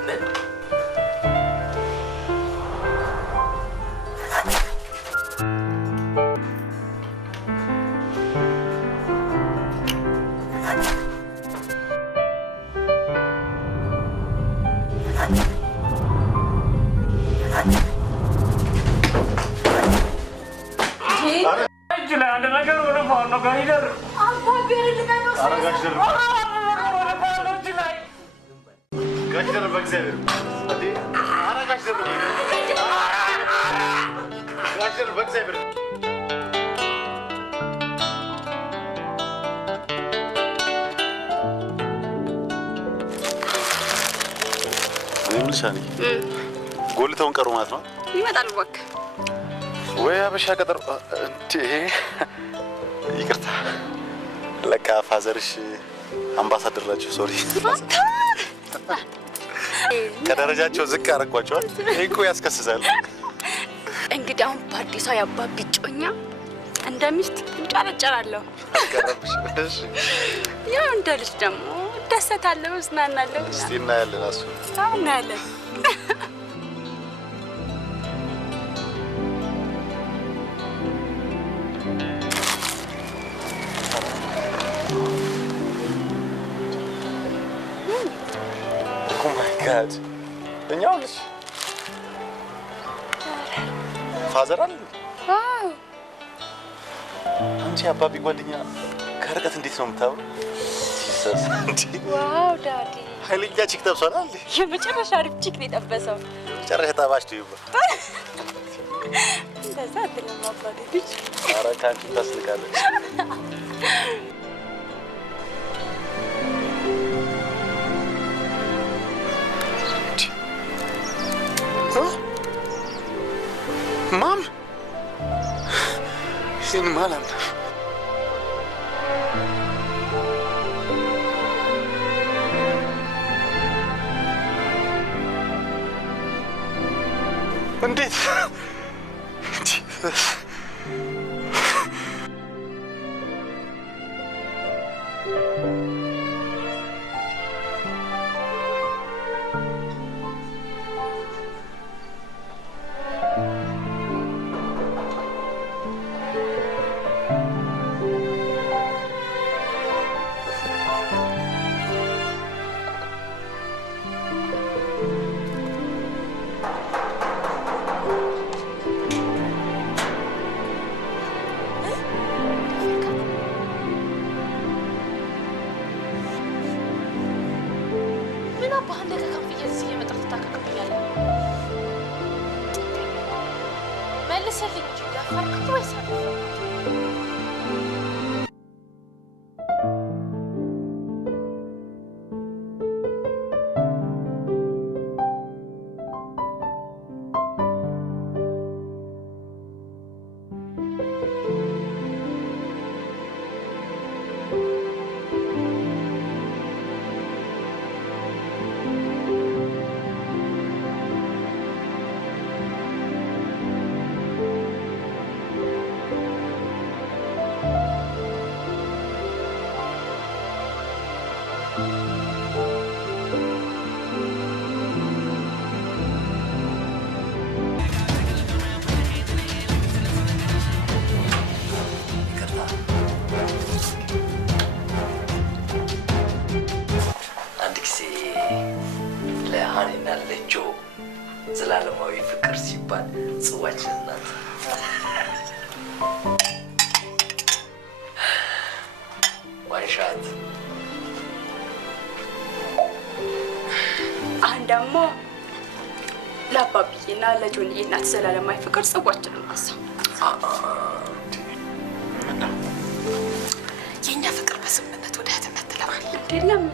ምን እጅ ላይ አንድ ነገር ወደ ፋኖ ጋር ይደር አባቢ ልቀቀው። ኧረ ጋሽ ደርብ ወደ ፋኖ እጅ ላይ ጋሽ ደርብ በእግዚአብሔር እንዴ! ኧረ ጋሽ ደርብ ጋሽ ደርብ በእግዚአብሔር እኔ የምልሽ አኒ ጎልተውን ቀሩ ማለት ነው? ይመጣል እባክህ። ወይ አበሻ ቀጠሮ እንዴ! ይቅርታ ለካ ፋዘርሽ አምባሳደር ናቸው። ሶሪ ከደረጃቸው ዝቅ አደረኳቸዋል። ይሄ እኮ ያስከስሳል። እንግዲህ አሁን በአዲሷ የአባቢ እጮኛ እንደ ሚስት እንጨረጨራለሁ። ቀረብሽ። ያው እንደ ልጅ ደግሞ እደሰታለሁ፣ እዝናናለሁ። እስቲ እናያለን። እሱ እናያለን። ኦ ማይ ጋድ እኛው ልጅ ፋዘር አለ። ዋው አንቺ አባቢ ጓደኛ ከርቀት እንዴት ነው የምታወራው? ጂሰስ እንዴ! ዋው ዳዲ ኃይለኛ ቺክ ጠብሷል አይደል? የመጨረሻ አሪፍ ቺክ ነው የጠበሰው። ጨረሻ ጠባሽ ነው ይባ እንደዛ አትልም አባቴ ልጅ። ኧረ ከአንቺ ታስልቃለች። ማም ይህን ማላም እንዴት መልስልኝ እንጂ ያፈርክት ወይስ አልፈርክት? ዋንሻት አሁን ደግሞ ለአባብዬና ለጆንዬ እናት ዘላለማዊ ፍቅር ጽዋችንን አሳ የእኛ ፍቅር በስምምነት ወደ እህትነት ትለማል። ለምን